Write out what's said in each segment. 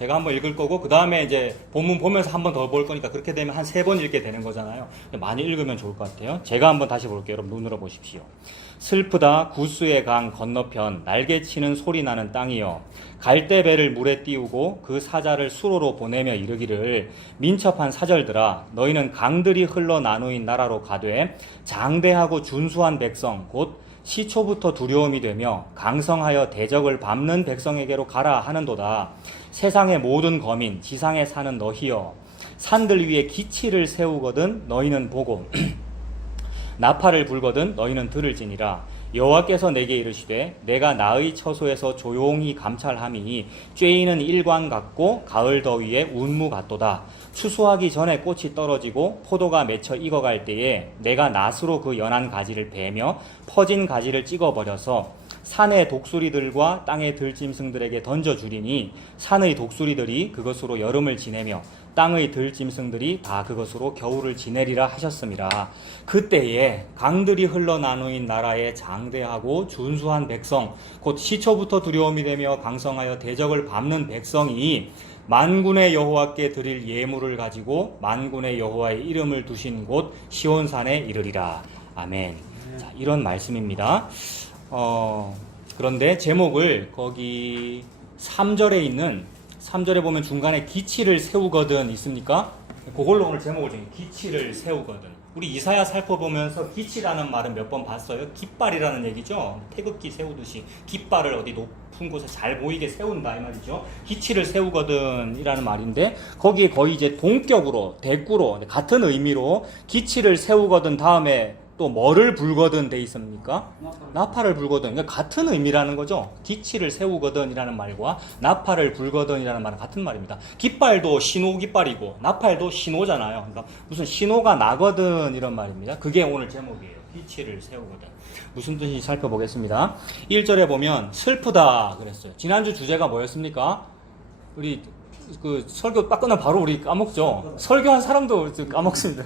제가 한번 읽을 거고 그 다음에 이제 본문 보면서 한 번 더 볼 거니까 그렇게 되면 한 3번 읽게 되는 거잖아요. 많이 읽으면 좋을 것 같아요. 제가 한번 다시 볼게요. 여러분 눈으로 보십시오. 슬프다 구스의 강 건너편 날개치는 소리 나는 땅이여 갈대배를 물에 띄우고 그 사자를 수로로 보내며 이르기를 민첩한 사절들아 너희는 강들이 흘러 나누인 나라로 가되 장대하고 준수한 백성 곧 시초부터 두려움이 되며 강성하여 대적을 밟는 백성에게로 가라 하는도다. 세상의 모든 거민 지상에 사는 너희여 산들 위에 기치를 세우거든 너희는 보고 나팔을 불거든 너희는 들을지니라. 여호와께서 내게 이르시되 내가 나의 처소에서 조용히 감찰함이 쬐이는 일광 같고 가을 더위에 운무 같도다. 추수하기 전에 꽃이 떨어지고 포도가 맺혀 익어갈 때에 내가 낫으로 그 연한 가지를 베며 퍼진 가지를 찍어버려서 산의 독수리들과 땅의 들짐승들에게 던져주리니 산의 독수리들이 그것으로 여름을 지내며 땅의 들짐승들이 다 그것으로 겨울을 지내리라 하셨습니다. 그때에 강들이 흘러나누인 나라의 장대하고 준수한 백성 곧 시초부터 두려움이 되며 강성하여 대적을 밟는 백성이 만군의 여호와께 드릴 예물을 가지고 만군의 여호와의 이름을 두신 곳 시온산에 이르리라. 아멘. 자, 이런 말씀입니다. 그런데 제목을 거기 3절에 보면 중간에 기치를 세우거든 있습니까? 그걸로 오늘 제목을 정해. 기치를 세우거든. 우리 이사야 살펴보면서 기치라는 말은 몇 번 봤어요? 깃발이라는 얘기죠. 태극기 세우듯이 깃발을 어디 높은 곳에 잘 보이게 세운다 이 말이죠. 기치를 세우거든 이라는 말인데 거기에 거의 이제 동격으로 대꾸로 같은 의미로 기치를 세우거든 다음에 또 뭐를 불거든 돼 있습니까? 나팔을 불거든. 그러니까 같은 의미라는 거죠. 기치를 세우거든 이라는 말과 나팔을 불거든 이라는 말은 같은 말입니다. 깃발도 신호 깃발이고 나팔도 신호잖아요. 그러니까 무슨 신호가 나거든 이런 말입니다. 그게 오늘 제목이에요. 기치를 세우거든. 무슨 뜻인지 살펴보겠습니다. 1절에 보면 슬프다 그랬어요. 지난주 주제가 뭐였습니까? 우리 그 설교 딱 끝나면 바로 우리 까먹죠. 설교한 사람도 까먹습니다.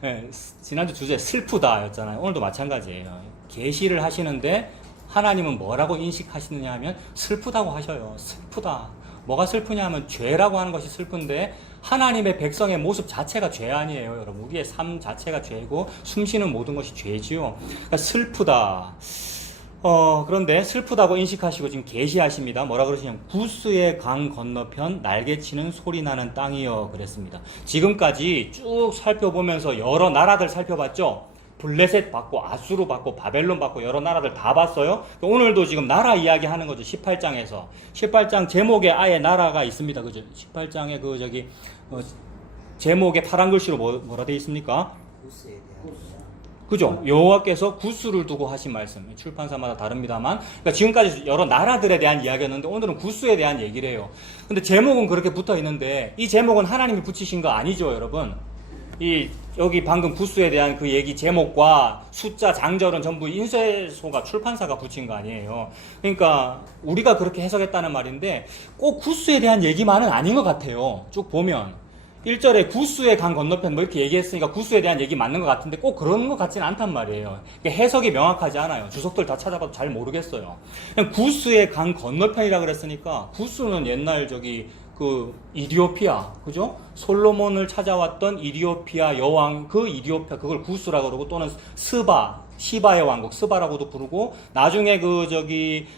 네, 지난주 주제 슬프다 였잖아요. 오늘도 마찬가지예요. 계시를 하시는데 하나님은 뭐라고 인식하시느냐 하면 슬프다고 하셔요. 슬프다. 뭐가 슬프냐 하면 죄라고 하는 것이 슬픈데 하나님의 백성의 모습 자체가 죄 아니에요. 여러분 우리의 삶 자체가 죄고 숨쉬는 모든 것이 죄지요. 그러니까 슬프다. 그런데 슬프다고 인식하시고 지금 계시하십니다. 뭐라 그러시냐면 구스의 강 건너편 날개치는 소리 나는 땅이여 그랬습니다. 지금까지 쭉 살펴보면서 여러 나라들 살펴봤죠. 블레셋 받고 아수르 받고 바벨론 받고 여러 나라들 다 봤어요. 오늘도 지금 나라 이야기 하는 거죠. 18장에서 18장 제목에 아예 나라가 있습니다. 그죠? 18장에 제목에 파란 글씨로 뭐라 되어 있습니까? 구스에 대한 그죠? 여호와께서 구스를 두고 하신 말씀. 출판사마다 다릅니다만. 그러니까 지금까지 여러 나라들에 대한 이야기였는데 오늘은 구스에 대한 얘기를 해요. 근데 제목은 그렇게 붙어 있는데 이 제목은 하나님이 붙이신 거 아니죠, 여러분? 여기 방금 구스에 대한 그 얘기 제목과 숫자, 장절은 전부 인쇄소가 출판사가 붙인 거 아니에요. 그러니까 우리가 그렇게 해석했다는 말인데 꼭 구스에 대한 얘기만은 아닌 것 같아요. 쭉 보면. 1절에 구스의 강 건너편 뭐 이렇게 얘기했으니까 구스에 대한 얘기 맞는 것 같은데 꼭 그런 것 같지는 않단 말이에요. 그러니까 해석이 명확하지 않아요. 주석들 다 찾아봐도 잘 모르겠어요. 그냥 구스의 강 건너편이라 그랬으니까 구스는 옛날 이디오피아, 그죠? 솔로몬을 찾아왔던 이디오피아 여왕, 그걸 구스라고 그러고 또는 시바의 왕국, 스바라고도 부르고 나중에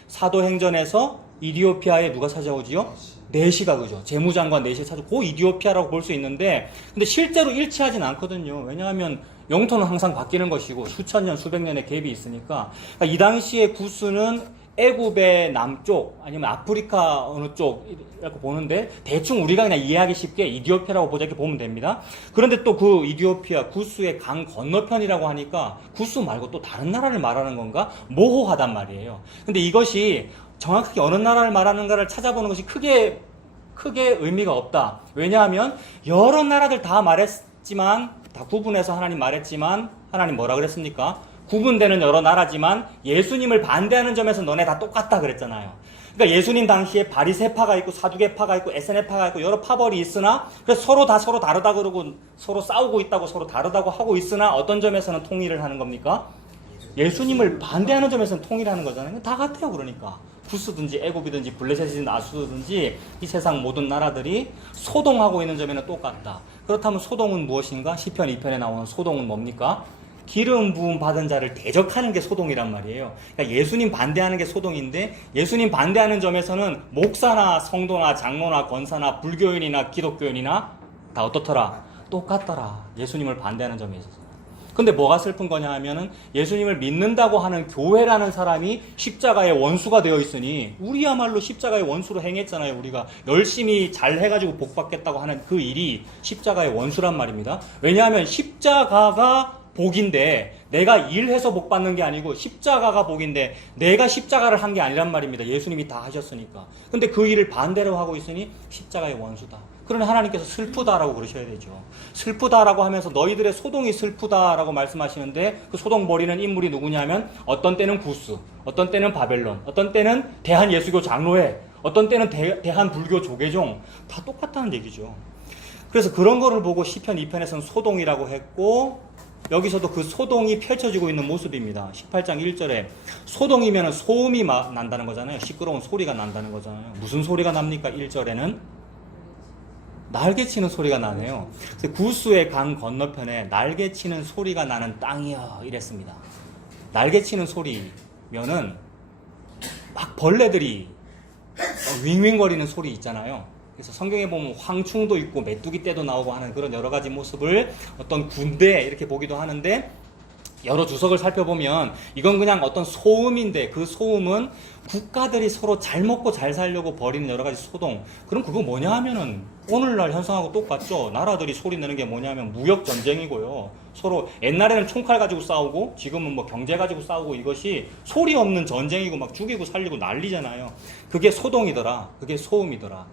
사도행전에서 이디오피아에 누가 찾아오지요? 네시가 그죠. 재무장관 네시가 찾아오고 그 이디오피아라고 볼 수 있는데 근데 실제로 일치하진 않거든요. 왜냐하면 영토는 항상 바뀌는 것이고 수천 년, 수백 년의 갭이 있으니까 그러니까 이 당시에 구스는 애굽의 남쪽 아니면 아프리카 어느 쪽이라고 보는데 대충 우리가 그냥 이해하기 쉽게 이디오피아라고 보자게 보면 됩니다. 그런데 또 그 이디오피아 구스의 강 건너편이라고 하니까 구스 말고 또 다른 나라를 말하는 건가? 모호하단 말이에요. 근데 이것이 정확하게 어느 나라를 말하는가를 찾아보는 것이 크게 의미가 없다. 왜냐하면 여러 나라들 다 말했지만 다 구분해서 하나님 말했지만 하나님 뭐라 그랬습니까? 구분되는 여러 나라지만 예수님을 반대하는 점에서 너네 다 똑같다 그랬잖아요. 그러니까 예수님 당시에 바리새파가 있고 사두개파가 있고 에세네파가 있고 여러 파벌이 있으나 그래서 서로 다르다 그러고 서로 싸우고 있다고 서로 다르다고 하고 있으나 어떤 점에서는 통일을 하는 겁니까? 예수님을 반대하는 점에서는 통일하는 거잖아요. 다 같아요. 그러니까 구스든지 애굽이든지 블레셋이든지 아수르든지 이 세상 모든 나라들이 소동하고 있는 점에는 똑같다. 그렇다면 소동은 무엇인가? 시편 2편에 나오는 소동은 뭡니까? 기름 부음 받은 자를 대적하는 게 소동이란 말이에요. 그러니까 예수님 반대하는 게 소동인데, 예수님 반대하는 점에서는 목사나 성도나 장로나 권사나 불교인이나 기독교인이나 다 어떻더라? 똑같더라. 예수님을 반대하는 점에 있어서. 근데 뭐가 슬픈 거냐 하면은 예수님을 믿는다고 하는 교회라는 사람이 십자가의 원수가 되어 있으니, 우리야말로 십자가의 원수로 행했잖아요. 우리가 열심히 잘 해가지고 복 받겠다고 하는 그 일이 십자가의 원수란 말입니다. 왜냐하면 십자가가 복인데 내가 일해서 복 받는 게 아니고, 십자가가 복인데 내가 십자가를 한 게 아니란 말입니다. 예수님이 다 하셨으니까. 근데 그 일을 반대로 하고 있으니 십자가의 원수다. 그러니 하나님께서 슬프다라고 그러셔야 되죠. 슬프다라고 하면서 너희들의 소동이 슬프다라고 말씀하시는데, 그 소동 벌이는 인물이 누구냐면, 어떤 때는 구스, 어떤 때는 바벨론, 어떤 때는 대한예수교 장로회, 어떤 때는 대한불교 조계종, 다 똑같다는 얘기죠. 그래서 그런 거를 보고 시편 2편에서는 소동이라고 했고, 여기서도 그 소동이 펼쳐지고 있는 모습입니다. 18장 1절에 소동이면 소음이 난다는 거잖아요. 시끄러운 소리가 난다는 거잖아요. 무슨 소리가 납니까? 1절에는 날개치는 소리가 나네요. 구스의 강 건너편에 날개치는 소리가 나는 땅이여 이랬습니다. 날개치는 소리면은 막 벌레들이 윙윙거리는 소리 있잖아요. 그래서 성경에 보면 황충도 있고 메뚜기 떼도 나오고 하는 그런 여러 가지 모습을 어떤 군대 이렇게 보기도 하는데, 여러 주석을 살펴보면 이건 그냥 어떤 소음인데, 그 소음은 국가들이 서로 잘 먹고 잘 살려고 벌이는 여러 가지 소동. 그럼 그거 뭐냐 하면은 오늘날 현상하고 똑같죠. 나라들이 소리 내는 게 뭐냐 하면 무역 전쟁이고요. 서로 옛날에는 총칼 가지고 싸우고 지금은 뭐 경제 가지고 싸우고, 이것이 소리 없는 전쟁이고 막 죽이고 살리고 난리잖아요. 그게 소동이더라. 그게 소음이더라.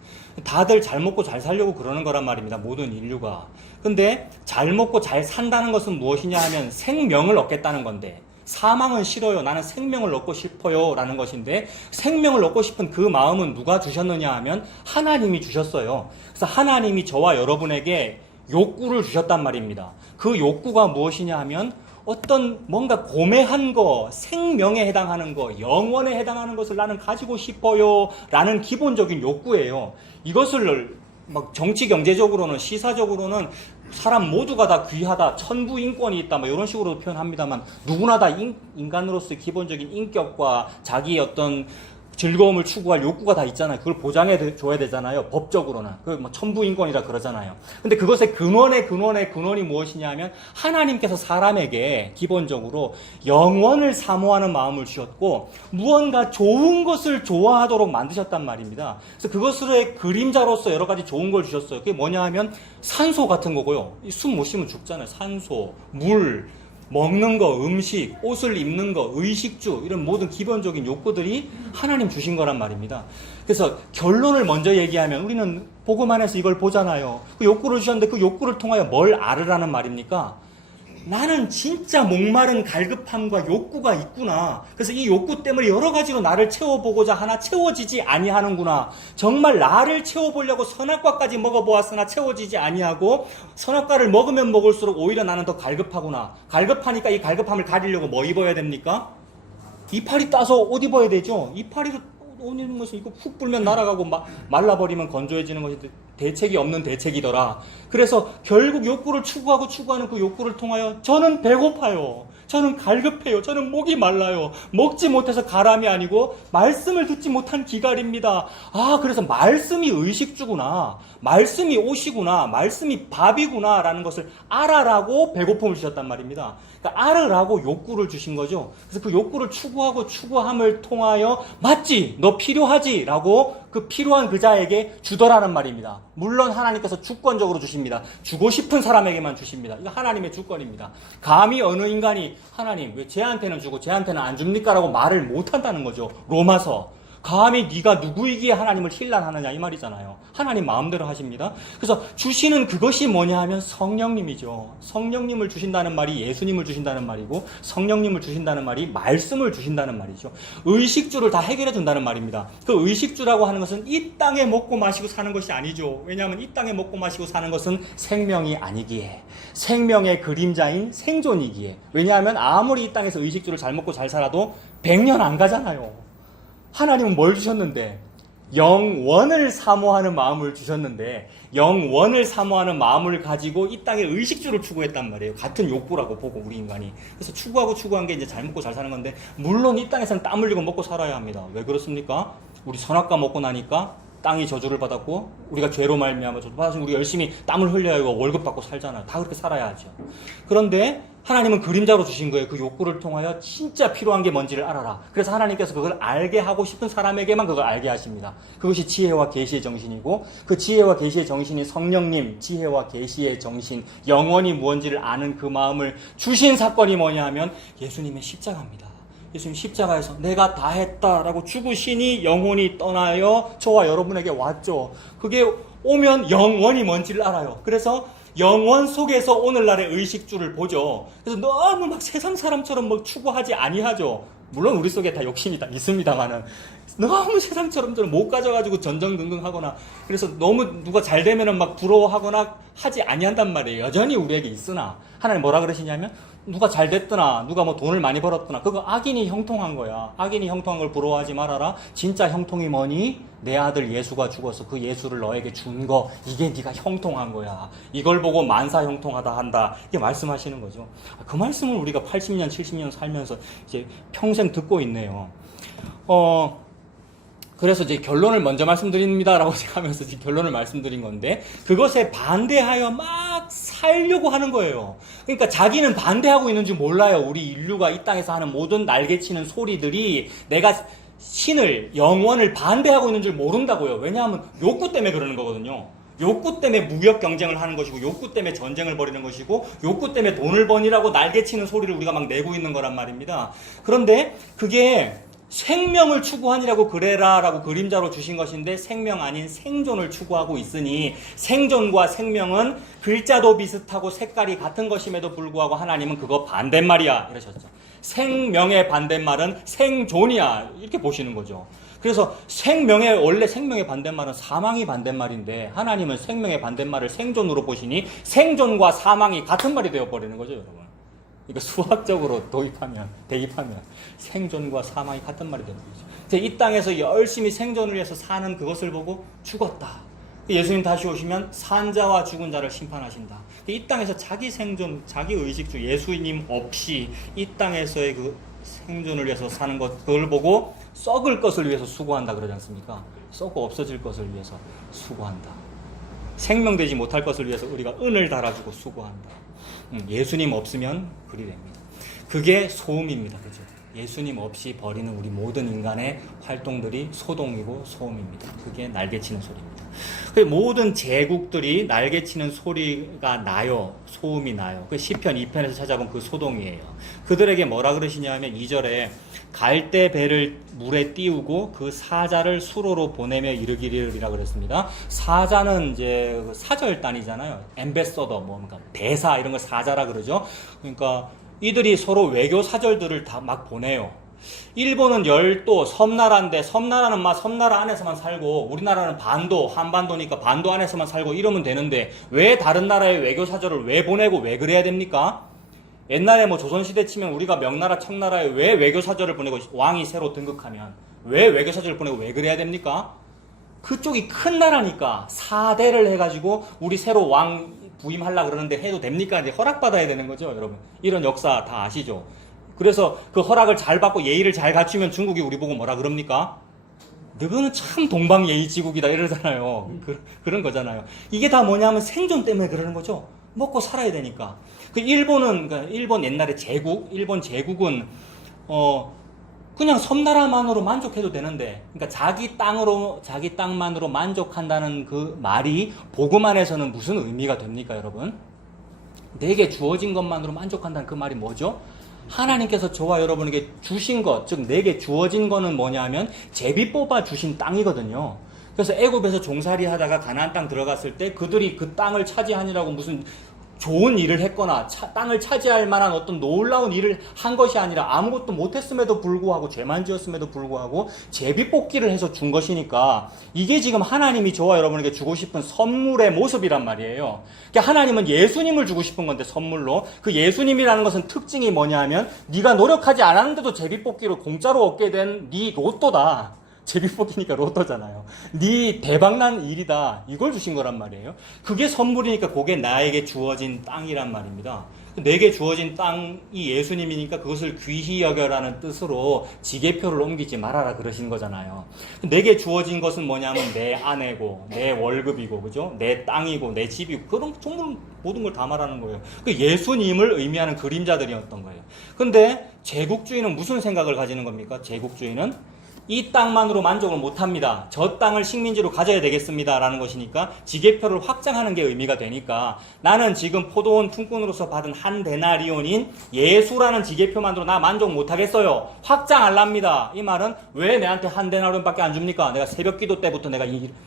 다들 잘 먹고 잘 살려고 그러는 거란 말입니다. 모든 인류가. 근데 잘 먹고 잘 산다는 것은 무엇이냐 하면 생명을 얻겠다는 건데, 사망은 싫어요. 나는 생명을 얻고 싶어요. 라는 것인데, 생명을 얻고 싶은 그 마음은 누가 주셨느냐 하면 하나님이 주셨어요. 그래서 하나님이 저와 여러분에게 욕구를 주셨단 말입니다. 그 욕구가 무엇이냐 하면 어떤 뭔가 고매한 거, 생명에 해당하는 거, 영원에 해당하는 것을 나는 가지고 싶어요. 라는 기본적인 욕구예요. 이것을 막 정치 경제적으로는, 시사적으로는 사람 모두가 다 귀하다, 천부 인권이 있다, 뭐 이런 식으로 표현합니다만, 누구나 다 인간으로서의 기본적인 인격과 자기의 어떤 즐거움을 추구할 욕구가 다 있잖아요. 그걸 보장해 줘야 되잖아요. 법적으로는. 그 뭐 천부인권이라 그러잖아요. 근데 그것의 근원이 무엇이냐 하면, 하나님께서 사람에게 기본적으로 영원을 사모하는 마음을 주셨고, 무언가 좋은 것을 좋아하도록 만드셨단 말입니다. 그래서 그것의 그림자로서 여러 가지 좋은 걸 주셨어요. 그게 뭐냐 하면 산소 같은 거고요. 숨 못 쉬면 죽잖아요. 산소, 물, 먹는 거, 음식, 옷을 입는 거, 의식주, 이런 모든 기본적인 욕구들이 하나님 주신 거란 말입니다. 그래서 결론을 먼저 얘기하면, 우리는 복음 안에서 이걸 보잖아요. 그 욕구를 주셨는데 그 욕구를 통하여 뭘 알으라는 말입니까? 나는 진짜 목마른 갈급함과 욕구가 있구나. 그래서 이 욕구 때문에 여러 가지로 나를 채워보고자 하나 채워지지 아니하는구나. 정말 나를 채워보려고 선악과까지 먹어보았으나 채워지지 아니하고, 선악과를 먹으면 먹을수록 오히려 나는 더 갈급하구나. 갈급하니까 이 갈급함을 가리려고 뭐 입어야 됩니까? 이파리 따서 옷 입어야 되죠. 이파리로 옷 입는 것은 이거 훅 불면 날아가고 말라버리면 건조해지는 것이 대책이 없는 대책이더라. 그래서 결국 욕구를 추구하는 그 욕구를 통하여 저는 배고파요. 저는 갈급해요. 저는 목이 말라요. 먹지 못해서 가람이 아니고 말씀을 듣지 못한 기갈입니다. 아, 그래서 말씀이 의식주구나. 말씀이 옷이구나. 말씀이 밥이구나. 라는 것을 알아라고 배고픔을 주셨단 말입니다. 그러니까 알으라고 욕구를 주신 거죠. 그래서 그 욕구를 추구함을 통하여 맞지? 너 필요하지? 라고 그 필요한 그 자에게 주더라는 말입니다. 물론 하나님께서 주권적으로 주십니다. 주고 싶은 사람에게만 주십니다. 이거 하나님의 주권입니다. 감히 어느 인간이 하나님 왜 쟤한테는 주고 쟤한테는 안 줍니까? 라고 말을 못한다는 거죠. 로마서. 감히 네가 누구이기에 하나님을 힐난하느냐 이 말이잖아요. 하나님 마음대로 하십니다. 그래서 주시는 그것이 뭐냐 하면 성령님이죠. 성령님을 주신다는 말이 예수님을 주신다는 말이고, 성령님을 주신다는 말이 말씀을 주신다는 말이죠. 의식주를 다 해결해 준다는 말입니다. 그 의식주라고 하는 것은 이 땅에 먹고 마시고 사는 것이 아니죠. 왜냐하면 이 땅에 먹고 마시고 사는 것은 생명이 아니기에, 생명의 그림자인 생존이기에. 왜냐하면 아무리 이 땅에서 의식주를 잘 먹고 잘 살아도 100년 안 가잖아요. 하나님은 뭘 주셨는데? 영원을 사모하는 마음을 주셨는데 영원을 사모하는 마음을 가지고 이 땅에 의식주를 추구했단 말이에요. 같은 욕구라고 보고 우리 인간이. 그래서 추구한 게 이제 잘 먹고 잘 사는 건데 물론 이 땅에서는 땀 흘리고 먹고 살아야 합니다. 왜 그렇습니까? 우리 선악과 먹고 나니까 땅이 저주를 받았고 우리가 죄로 말미암아 저주 받아서 우리 열심히 땀을 흘려야 월급 받고 살잖아요. 다 그렇게 살아야 하죠. 그런데 하나님은 그림자로 주신 거예요. 그 욕구를 통하여 진짜 필요한 게 뭔지를 알아라. 그래서 하나님께서 그걸 알게 하고 싶은 사람에게만 그걸 알게 하십니다. 그것이 지혜와 계시의 정신이고 그 지혜와 계시의 정신이 성령님, 지혜와 계시의 정신, 영원히 무언지를 아는 그 마음을 주신 사건이 뭐냐 하면 예수님의 십자가입니다. 예수님 십자가에서 내가 다 했다라고 죽으시니 영혼이 떠나요 저와 여러분에게 왔죠. 그게 오면 영원이 뭔지를 알아요. 그래서 영원 속에서 오늘날의 의식주를 보죠. 그래서 너무 막 세상 사람처럼 막 추구하지 아니하죠. 물론 우리 속에 다 욕심이 다 있습니다만은 너무 세상처럼 못 가져가지고 전전긍긍하거나 그래서 너무 누가 잘 되면은 막 부러워하거나 하지 아니한단 말이에요. 여전히 우리에게 있으나 하나님 뭐라 그러시냐면 누가 잘 됐더나 누가 뭐 돈을 많이 벌었더나 그거 악인이 형통한 거야. 악인이 형통한 걸 부러워하지 말아라. 진짜 형통이 뭐니? 내 아들 예수가 죽어서 그 예수를 너에게 준 거 이게 네가 형통한 거야. 이걸 보고 만사 형통하다 한다. 이게 말씀하시는 거죠. 그 말씀을 우리가 80년 70년 살면서 이제 평생 듣고 있네요. 그래서 이제 결론을 먼저 말씀드립니다라고 하면서 지금 결론을 말씀드린 건데 그것에 반대하여 막 살려고 하는 거예요. 그러니까 자기는 반대하고 있는 줄 몰라요. 우리 인류가 이 땅에서 하는 모든 날개치는 소리들이 내가 신을, 영원을 반대하고 있는 줄 모른다고요. 왜냐하면 욕구 때문에 그러는 거거든요. 욕구 때문에 무역 경쟁을 하는 것이고 욕구 때문에 전쟁을 벌이는 것이고 욕구 때문에 돈을 버니라고 날개치는 소리를 우리가 막 내고 있는 거란 말입니다. 그런데 그게 생명을 추구하니라고 그래라 라고 그림자로 주신 것인데 생명 아닌 생존을 추구하고 있으니 생존과 생명은 글자도 비슷하고 색깔이 같은 것임에도 불구하고 하나님은 그거 반대말이야 이러셨죠. 생명의 반대말은 생존이야 이렇게 보시는 거죠. 그래서 원래 생명의 반대말은 사망이 반대말인데 하나님은 생명의 반대말을 생존으로 보시니 생존과 사망이 같은 말이 되어버리는 거죠 여러분. 이거 수학적으로 대입하면 생존과 사망이 같은 말이 되는 거죠. 이 땅에서 열심히 생존을 위해서 사는 그것을 보고 죽었다. 예수님 다시 오시면 산 자와 죽은 자를 심판하신다. 이 땅에서 자기 생존, 자기 의식주, 예수님 없이 이 땅에서의 그 생존을 위해서 사는 것, 그걸 보고 썩을 것을 위해서 수고한다 그러지 않습니까? 썩고 없어질 것을 위해서 수고한다. 생명되지 못할 것을 위해서 우리가 은을 달아주고 수고한다. 예수님 없으면 그리 됩니다. 그게 소음입니다. 그죠? 예수님 없이 벌이는 우리 모든 인간의 활동들이 소동이고 소음입니다. 그게 날개치는 소리입니다. 모든 제국들이 날개치는 소리가 나요. 소음이 나요. 그 시편 2편에서 찾아본 그 소동이에요. 그들에게 뭐라 그러시냐면 2절에 갈대 배를 물에 띄우고 그 사자를 수로로 보내며 이르기리라 그랬습니다. 사자는 이제 사절단이잖아요. 엠베서더 그러니까 대사 이런 걸 사자라 그러죠. 그러니까 이들이 서로 외교 사절들을 다 막 보내요. 일본은 열도 섬나라인데 섬나라는 막 섬나라 안에서만 살고 우리나라는 반도 한반도니까 반도 안에서만 살고 이러면 되는데 왜 다른 나라의 외교 사절을 왜 보내고 왜 그래야 됩니까? 옛날에 뭐 조선시대 치면 우리가 명나라 청나라에 왜 외교사절을 보내고 왕이 새로 등극하면 왜 외교사절을 보내고 왜 그래야 됩니까? 그쪽이 큰 나라니까 4대를 해가지고 우리 새로 왕 부임하려고 그러는데 해도 됩니까? 이제 허락받아야 되는 거죠 여러분. 이런 역사 다 아시죠? 그래서 그 허락을 잘 받고 예의를 잘 갖추면 중국이 우리 보고 뭐라 그럽니까? 너는 참 동방예의지국이다 이러잖아요. 그런 거잖아요. 이게 다 뭐냐면 생존 때문에 그러는 거죠. 먹고 살아야 되니까. 그러니까 일본 옛날에 일본 제국은 그냥 섬나라만으로 만족해도 되는데, 그러니까 자기 땅만으로 만족한다는 그 말이 복음 안에서는 무슨 의미가 됩니까, 여러분? 내게 주어진 것만으로 만족한다는 그 말이 뭐죠? 하나님께서 저와 여러분에게 주신 것, 즉 내게 주어진 거는 뭐냐면 제비 뽑아 주신 땅이거든요. 그래서 애굽에서 종살이 하다가 가나안 땅 들어갔을 때 그들이 그 땅을 차지하느라고 무슨 좋은 일을 했거나 땅을 차지할 만한 어떤 놀라운 일을 한 것이 아니라 아무것도 못했음에도 불구하고 죄만 지었음에도 불구하고 제비뽑기를 해서 준 것이니까 이게 지금 하나님이 저와 여러분에게 주고 싶은 선물의 모습이란 말이에요. 그러니까 하나님은 예수님을 주고 싶은 건데 선물로 그 예수님이라는 것은 특징이 뭐냐 하면 네가 노력하지 않았는데도 제비뽑기를 공짜로 얻게 된 네 로또다. 제비뽑기니까 로또잖아요. 네 대박난 일이다. 이걸 주신 거란 말이에요. 그게 선물이니까 그게 나에게 주어진 땅이란 말입니다. 내게 주어진 땅이 예수님이니까 그것을 귀히 여겨라는 뜻으로 지게표를 옮기지 말아라 그러신 거잖아요. 내게 주어진 것은 뭐냐면 내 아내고 내 월급이고 그죠? 내 땅이고 내 집이고 그런 정말 모든 걸 다 말하는 거예요. 그 예수님을 의미하는 그림자들이었던 거예요. 근데 제국주의는 무슨 생각을 가지는 겁니까? 제국주의는 이 땅만으로 만족을 못합니다. 저 땅을 식민지로 가져야 되겠습니다. 라는 것이니까 지게표를 확장하는 게 의미가 되니까 나는 지금 포도원 품꾼으로서 받은 한 데나리온인 예수라는 지게표만으로 나 만족 못하겠어요. 확장하랍니다. 이 말은 왜 내한테 한 데나리온밖에 안 줍니까? 내가 새벽 기도 때부터 내가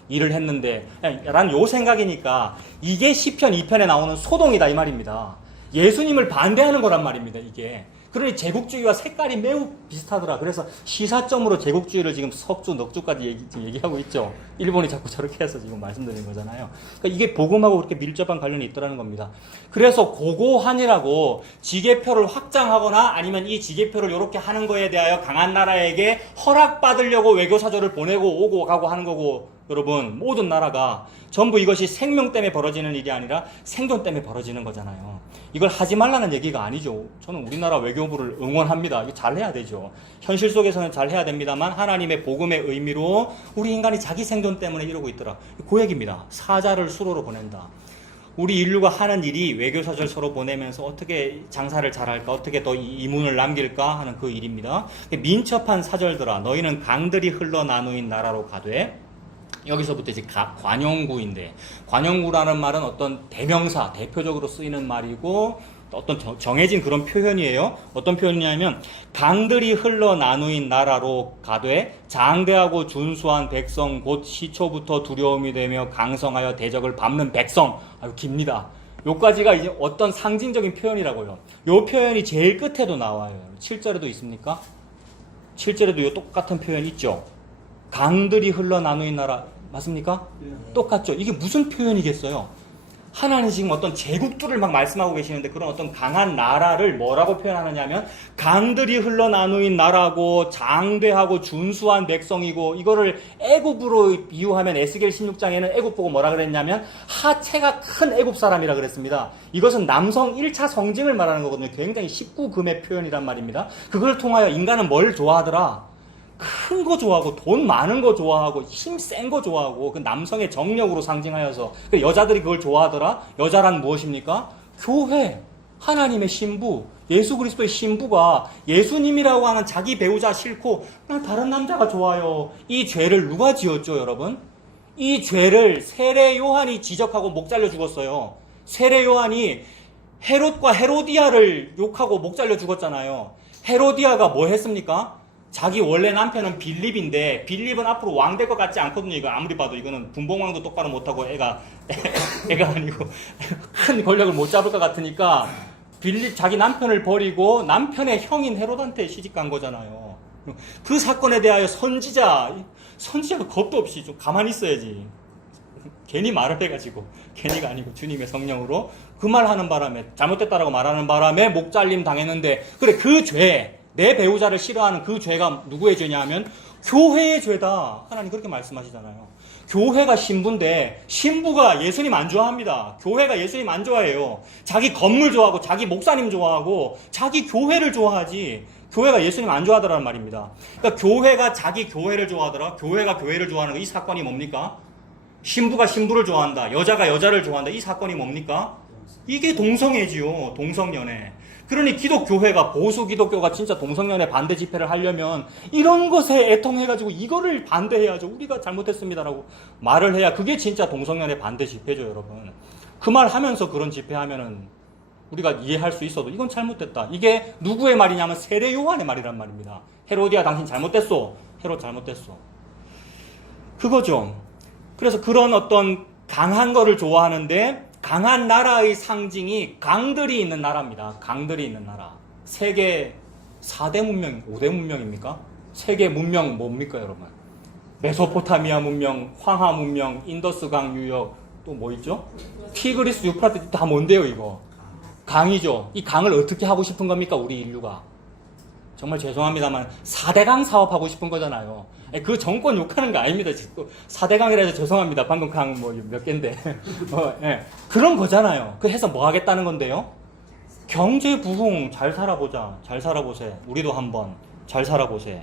일을 했는데 라는 요 생각이니까 이게 시편 2편에 나오는 소동이다 이 말입니다. 예수님을 반대하는 거란 말입니다. 이게. 그러니 제국주의와 색깔이 매우 비슷하더라. 그래서 시사점으로 제국주의를 지금 석주, 넉주까지 얘기하고 있죠. 일본이 자꾸 저렇게 해서 지금 말씀드리는 거잖아요. 그러니까 이게 복음하고 그렇게 밀접한 관련이 있더라는 겁니다. 그래서 고고한이라고 지게표를 확장하거나 아니면 이 지게표를 이렇게 하는 거에 대하여 강한 나라에게 허락받으려고 외교사절을 보내고 오고 가고 하는 거고 여러분 모든 나라가 전부 이것이 생명 때문에 벌어지는 일이 아니라 생존 때문에 벌어지는 거잖아요. 이걸 하지 말라는 얘기가 아니죠. 저는 우리나라 외교부를 응원합니다. 이거 잘해야 되죠. 현실 속에서는 잘해야 됩니다만 하나님의 복음의 의미로 우리 인간이 자기 생존 때문에 이러고 있더라. 그 얘기입니다. 사자를 수로로 보낸다. 우리 인류가 하는 일이 외교사절 서로 보내면서 어떻게 장사를 잘할까, 어떻게 더 이문을 남길까 하는 그 일입니다. 민첩한 사절들아 너희는 강들이 흘러나누인 나라로 가되 여기서부터 이제 관용구인데 관용구라는 말은 어떤 대명사, 대표적으로 쓰이는 말이고 어떤 정해진 그런 표현이에요. 어떤 표현이냐면 강들이 흘러나누인 나라로 가되 장대하고 준수한 백성 곧 시초부터 두려움이 되며 강성하여 대적을 밟는 백성. 아유 깁니다. 요까지가 이제 어떤 상징적인 표현이라고요. 요 표현이 제일 끝에도 나와요. 7절에도 있습니까? 7절에도 요 똑같은 표현 있죠. 강들이 흘러나누인 나라 맞습니까? 네. 똑같죠. 이게 무슨 표현이겠어요? 하나님 지금 어떤 제국주를 막 말씀하고 계시는데 그런 어떤 강한 나라를 뭐라고 표현하느냐면 강들이 흘러나누인 나라고 장대하고 준수한 백성이고 이거를 애굽으로 비유하면 에스겔 16장에는 애굽 보고 뭐라 그랬냐면 하체가 큰 애굽 사람이라 그랬습니다. 이것은 남성 1차 성징을 말하는 거거든요. 굉장히 19금의 표현이란 말입니다. 그걸 통하여 인간은 뭘 좋아하더라? 큰 거 좋아하고 돈 많은 거 좋아하고 힘 센 거 좋아하고 그 남성의 정력으로 상징하여서 여자들이 그걸 좋아하더라. 여자란 무엇입니까? 교회, 하나님의 신부, 예수 그리스도의 신부가 예수님이라고 하는 자기 배우자 싫고 난 다른 남자가 좋아요. 이 죄를 누가 지었죠, 여러분? 이 죄를 세례 요한이 지적하고 목 잘려 죽었어요. 세례 요한이 헤롯과 헤로디아를 욕하고 목 잘려 죽었잖아요. 헤로디아가 뭐 했습니까? 자기 원래 남편은 빌립인데 빌립은 앞으로 왕 될 것 같지 않거든요. 이거 아무리 봐도 이거는 분봉왕도 똑바로 못하고 애가 아니고 큰 권력을 못 잡을 것 같으니까 빌립 자기 남편을 버리고 남편의 형인 헤롯한테 시집간 거잖아요. 그 사건에 대하여 선지자가 겁도 없이 좀 가만히 있어야지. 괜히 말을 해가지고 괜히가 아니고 주님의 성령으로 그 말하는 바람에 잘못됐다라고 말하는 바람에 목 잘림 당했는데 그래 그 죄 내 배우자를 싫어하는 그 죄가 누구의 죄냐 하면 교회의 죄다. 하나님 그렇게 말씀하시잖아요. 교회가 신부인데 신부가 예수님 안 좋아합니다. 교회가 예수님 안 좋아해요. 자기 건물 좋아하고 자기 목사님 좋아하고 자기 교회를 좋아하지 교회가 예수님 안 좋아하더라는 말입니다. 그러니까 교회가 자기 교회를 좋아하더라. 교회가 교회를 좋아하는 거 이 사건이 뭡니까? 신부가 신부를 좋아한다. 여자가 여자를 좋아한다. 이 사건이 뭡니까? 이게 동성애지요. 동성연애. 그러니 기독교회가 보수 기독교가 진짜 동성연애 반대 집회를 하려면 이런 것에 애통해가지고 이거를 반대해야죠. 우리가 잘못했습니다라고 말을 해야 그게 진짜 동성연애 반대 집회죠, 여러분. 그 말 하면서 그런 집회 하면은 우리가 이해할 수 있어도 이건 잘못됐다. 이게 누구의 말이냐면 세례 요한의 말이란 말입니다. 헤로디아 당신 잘못됐어. 헤롯 잘못됐어. 그거죠. 그래서 그런 어떤 강한 거를 좋아하는데 강한 나라의 상징이 강들이 있는 나라입니다. 강들이 있는 나라. 세계 4대 문명, 5대 문명입니까? 세계 문명 뭡니까, 여러분? 메소포타미아 문명, 황하 문명, 인더스강 유역, 또 뭐 있죠? 티그리스 유프라테 다 뭔데요, 이거? 강이죠. 이 강을 어떻게 하고 싶은 겁니까, 우리 인류가? 정말 죄송합니다만 4대강 사업하고 싶은 거잖아요. 그 정권 욕하는 거 아닙니다. 4대강이라 해서 죄송합니다. 방금 강 뭐 몇 개인데 예. 그런 거잖아요. 그 해서 뭐 하겠다는 건데요. 경제 부흥 잘 살아보자. 잘 살아보세. 우리도 한번 잘 살아보세.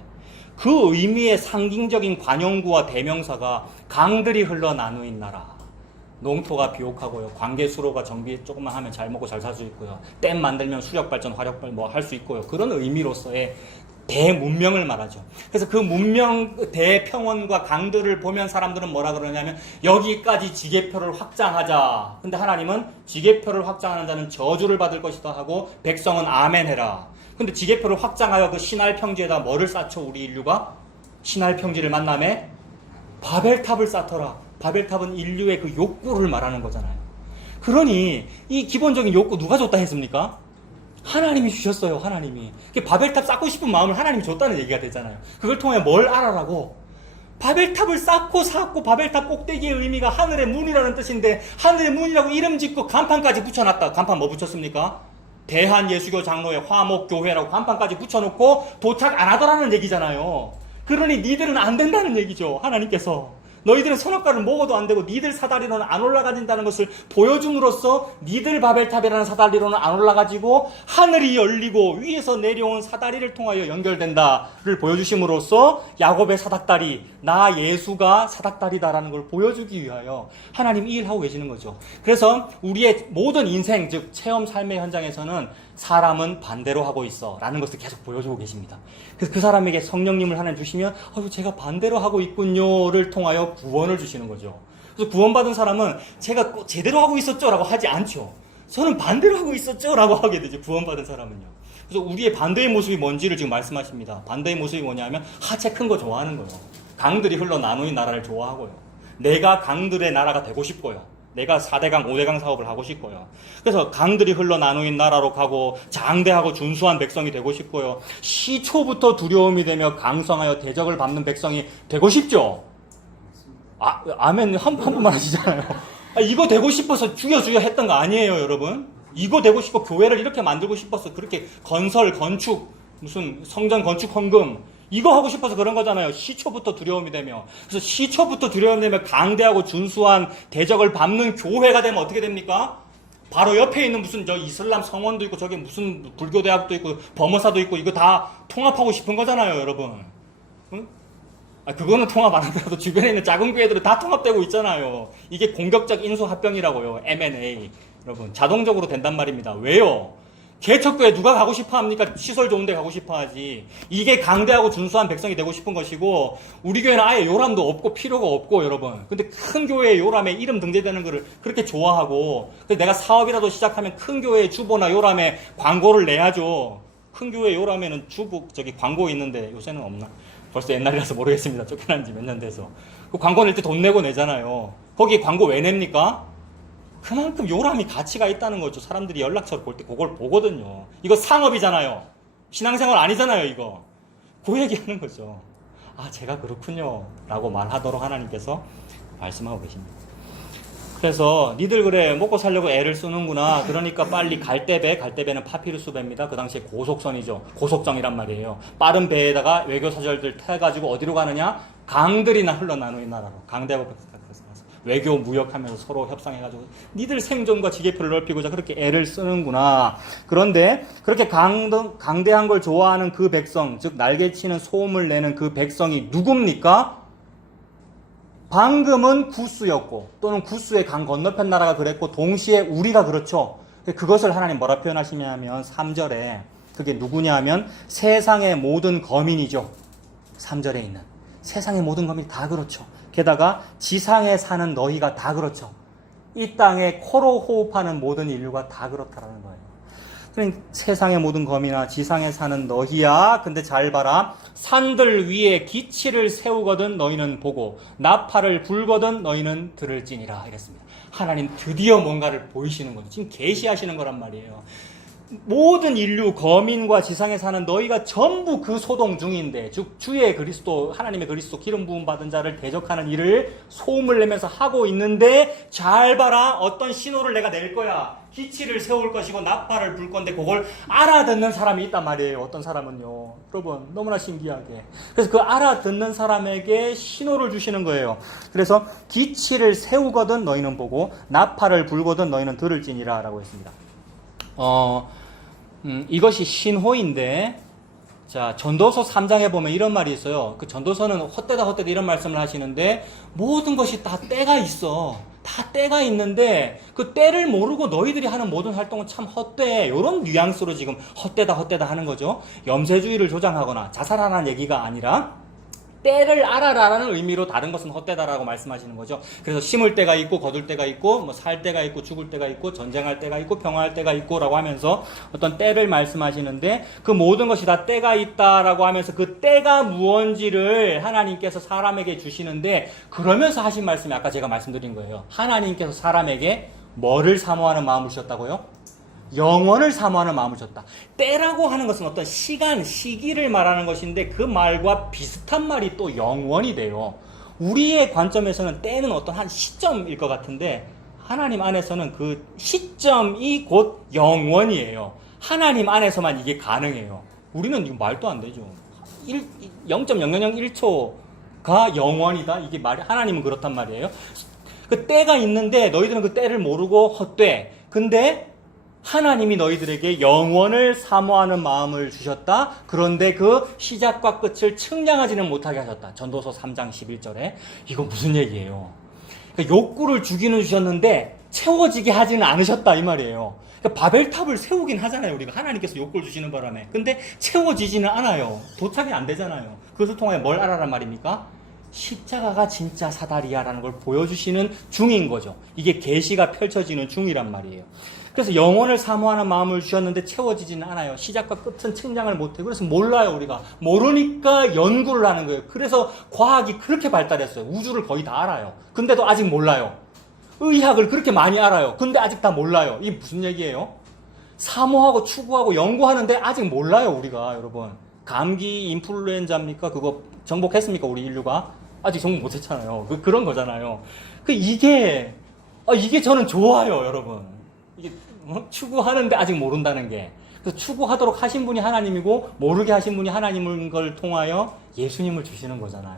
그 의미의 상징적인 관용구와 대명사가 강들이 흘러 나누인 나라. 농토가 비옥하고요. 관계수로가 정비 조금만 하면 잘 먹고 잘 살 수 있고요. 댐 만들면 수력발전, 화력발전 뭐 할 수 있고요. 그런 의미로서의 대문명을 말하죠. 그래서 그 문명 대평원과 강들을 보면 사람들은 뭐라 그러냐면 여기까지 지계표를 확장하자. 근데 하나님은 지계표를 확장하는 자는 저주를 받을 것이다 하고 백성은 아멘 해라. 근데 지계표를 확장하여 그 신할 평지에다 뭐를 쌓죠? 우리 인류가 신할 평지를 만남에 바벨탑을 쌓더라. 바벨탑은 인류의 그 욕구를 말하는 거잖아요. 그러니 이 기본적인 욕구 누가 줬다 했습니까? 하나님이 주셨어요. 하나님이. 바벨탑 쌓고 싶은 마음을 하나님이 줬다는 얘기가 되잖아요. 그걸 통해 뭘 알아라고? 바벨탑을 쌓고 바벨탑 꼭대기의 의미가 하늘의 문이라는 뜻인데 하늘의 문이라고 이름 짓고 간판까지 붙여놨다. 간판 뭐 붙였습니까? 대한예수교 장로회 화목교회라고 간판까지 붙여놓고 도착 안 하더라는 얘기잖아요. 그러니 니들은 안 된다는 얘기죠. 하나님께서. 너희들은 선악과를 먹어도 안 되고 니들 사다리로는 안 올라가진다는 것을 보여줌으로써 니들 바벨탑이라는 사다리로는 안 올라가지고 하늘이 열리고 위에서 내려온 사다리를 통하여 연결된다를 보여주심으로써 야곱의 사닥다리, 나 예수가 사닥다리다라는 걸 보여주기 위하여 하나님 이 일하고 계시는 거죠. 그래서 우리의 모든 인생, 즉 체험 삶의 현장에서는 사람은 반대로 하고 있어 라는 것을 계속 보여주고 계십니다. 그래서 그 사람에게 성령님을 하나님 주시면 제가 반대로 하고 있군요를 통하여 구원을 주시는 거죠. 그래서 구원받은 사람은 제가 제대로 하고 있었죠 라고 하지 않죠. 저는 반대로 하고 있었죠 라고 하게 되죠. 구원받은 사람은요. 그래서 우리의 반대의 모습이 뭔지를 지금 말씀하십니다. 반대의 모습이 뭐냐면 하체 큰 거 좋아하는 거예요. 강들이 흘러 나누인 나라를 좋아하고요. 내가 강들의 나라가 되고 싶고요. 내가 4대강, 5대강 사업을 하고 싶고요. 그래서 강들이 흘러 나누인 나라로 가고 장대하고 준수한 백성이 되고 싶고요. 시초부터 두려움이 되며 강성하여 대적을 밟는 백성이 되고 싶죠? 아멘 한 번만 하시잖아요. 이거 되고 싶어서 죽여 했던 거 아니에요, 여러분? 이거 되고 싶고 교회를 이렇게 만들고 싶어서 그렇게 건설, 건축, 무슨 성전 건축 헌금 이거 하고 싶어서 그런 거잖아요. 시초부터 두려움이 되며. 그래서 시초부터 두려움이 되며 강대하고 준수한 대적을 밟는 교회가 되면 어떻게 됩니까? 바로 옆에 있는 무슨 저 이슬람 성원도 있고 저기 무슨 불교 대학도 있고 범어사도 있고 이거 다 통합하고 싶은 거잖아요, 여러분. 응? 그거는 통합 안 하더라도 주변에 있는 작은 교회들은 다 통합되고 있잖아요. 이게 공격적 인수합병이라고요. M&A. 여러분, 자동적으로 된단 말입니다. 왜요? 개척교회 누가 가고 싶어 합니까? 시설 좋은 데 가고 싶어 하지. 이게 강대하고 준수한 백성이 되고 싶은 것이고, 우리 교회는 아예 요람도 없고 필요가 없고, 여러분. 근데 큰 교회에 요람에 이름 등재되는 거를 그렇게 좋아하고, 그래서 내가 사업이라도 시작하면 큰 교회에 주보나 요람에 광고를 내야죠. 큰 교회 요람에는 광고 있는데 요새는 없나? 벌써 옛날이라서 모르겠습니다. 쫓겨난 지 몇 년 돼서. 그 광고 낼 때 돈 내고 내잖아요. 거기 광고 왜 냅니까? 그만큼 요람이 가치가 있다는 거죠. 사람들이 연락처를 볼 때 그걸 보거든요. 이거 상업이잖아요. 신앙생활 아니잖아요, 이거. 그 얘기하는 거죠. 제가 그렇군요. 라고 말하도록 하나님께서 말씀하고 계십니다. 그래서 니들 그래 먹고 살려고 애를 쓰는구나. 그러니까 빨리 갈대배는 파피루스 배입니다. 그 당시에 고속선이죠. 고속정이란 말이에요. 빠른 배에다가 외교사절들 타가지고 어디로 가느냐? 강들이나 흘러나누인 나라로. 강대하고 외교 무역하면서 서로 협상해가지고 니들 생존과 지계표를 넓히고자 그렇게 애를 쓰는구나. 그런데 그렇게 강대한 걸 좋아하는 그 백성, 즉 날개치는 소음을 내는 그 백성이 누굽니까? 방금은 구스였고 또는 구스의 강 건너편 나라가 그랬고 동시에 우리가 그렇죠. 그것을 하나님 뭐라 표현하시냐면 3절에 그게 누구냐 하면 세상의 모든 거민이죠. 3절에 있는 세상의 모든 거민이 다 그렇죠. 게다가 지상에 사는 너희가 다 그렇죠. 이 땅에 코로 호흡하는 모든 인류가 다 그렇다라는 거예요. 그러니까 세상의 모든 거민아 지상에 사는 너희야. 근데 잘 봐라. 산들 위에 기치를 세우거든 너희는 보고 나팔을 불거든 너희는 들을지니라 이랬습니다. 하나님 드디어 뭔가를 보이시는 거죠. 지금 계시하시는 거란 말이에요. 모든 인류 거민과 지상에 사는 너희가 전부 그 소동 중인데, 즉 주의 그리스도, 하나님의 그리스도 기름 부음 받은 자를 대적하는 일을 소음을 내면서 하고 있는데, 잘 봐라, 어떤 신호를 내가 낼 거야. 기치를 세울 것이고 나팔을 불 건데, 그걸 알아듣는 사람이 있단 말이에요. 어떤 사람은요, 여러분 너무나 신기하게. 그래서 그 알아듣는 사람에게 신호를 주시는 거예요. 그래서 기치를 세우거든 너희는 보고 나팔을 불거든 너희는 들을지니라 라고 했습니다. 이것이 신호인데, 자, 전도서 3장에 보면 이런 말이 있어요. 그 전도서는 헛되다 이런 말씀을 하시는데, 모든 것이 다 때가 있어. 다 때가 있는데, 그 때를 모르고 너희들이 하는 모든 활동은 참 헛돼. 이런 뉘앙스로 지금 헛되다 하는 거죠. 염세주의를 조장하거나 자살하라는 얘기가 아니라, 때를 알아라라는 의미로 다른 것은 헛되다라고 말씀하시는 거죠. 그래서 심을 때가 있고 거둘 때가 있고 뭐 살 때가 있고 죽을 때가 있고 전쟁할 때가 있고 평화할 때가 있고 라고 하면서 어떤 때를 말씀하시는데, 그 모든 것이 다 때가 있다라고 하면서 그 때가 무언지를 하나님께서 사람에게 주시는데, 그러면서 하신 말씀이 아까 제가 말씀드린 거예요. 하나님께서 사람에게 뭐를 사모하는 마음을 주셨다고요? 영원을 사모하는 마음을 줬다. 때라고 하는 것은 어떤 시간, 시기를 말하는 것인데, 그 말과 비슷한 말이 또 영원이 돼요. 우리의 관점에서는 때는 어떤 한 시점일 것 같은데, 하나님 안에서는 그 시점이 곧 영원이에요. 하나님 안에서만 이게 가능해요. 우리는 이거 말도 안 되죠. 0.0001초가 영원이다? 이게 말이, 하나님은 그렇단 말이에요. 그 때가 있는데 너희들은 그 때를 모르고 헛돼. 근데 하나님이 너희들에게 영원을 사모하는 마음을 주셨다. 그런데 그 시작과 끝을 측량하지는 못하게 하셨다. 전도서 3장 11절에. 이거 무슨 얘기예요? 그러니까 욕구를 주기는 주셨는데 채워지게 하지는 않으셨다 이 말이에요. 그러니까 바벨탑을 세우긴 하잖아요. 우리가 하나님께서 욕구를 주시는 바람에. 근데 채워지지는 않아요. 도착이 안 되잖아요. 그것을 통해 뭘 알아란 말입니까? 십자가가 진짜 사다리야라는 걸 보여주시는 중인 거죠. 이게 계시가 펼쳐지는 중이란 말이에요. 그래서 영원을 사모하는 마음을 주셨는데 채워지지는 않아요. 시작과 끝은 측량을 못해요. 그래서 몰라요, 우리가. 모르니까 연구를 하는 거예요. 그래서 과학이 그렇게 발달했어요. 우주를 거의 다 알아요. 근데도 아직 몰라요. 의학을 그렇게 많이 알아요. 근데 아직 다 몰라요. 이게 무슨 얘기예요? 사모하고 추구하고 연구하는데 아직 몰라요, 우리가, 여러분. 감기 인플루엔자입니까? 그거 정복했습니까, 우리 인류가? 아직 정복 못했잖아요. 그런 거잖아요. 이게 저는 좋아요, 여러분. 이게 추구하는데 아직 모른다는 게. 그래서 추구하도록 하신 분이 하나님이고 모르게 하신 분이 하나님인 걸 통하여 예수님을 주시는 거잖아요.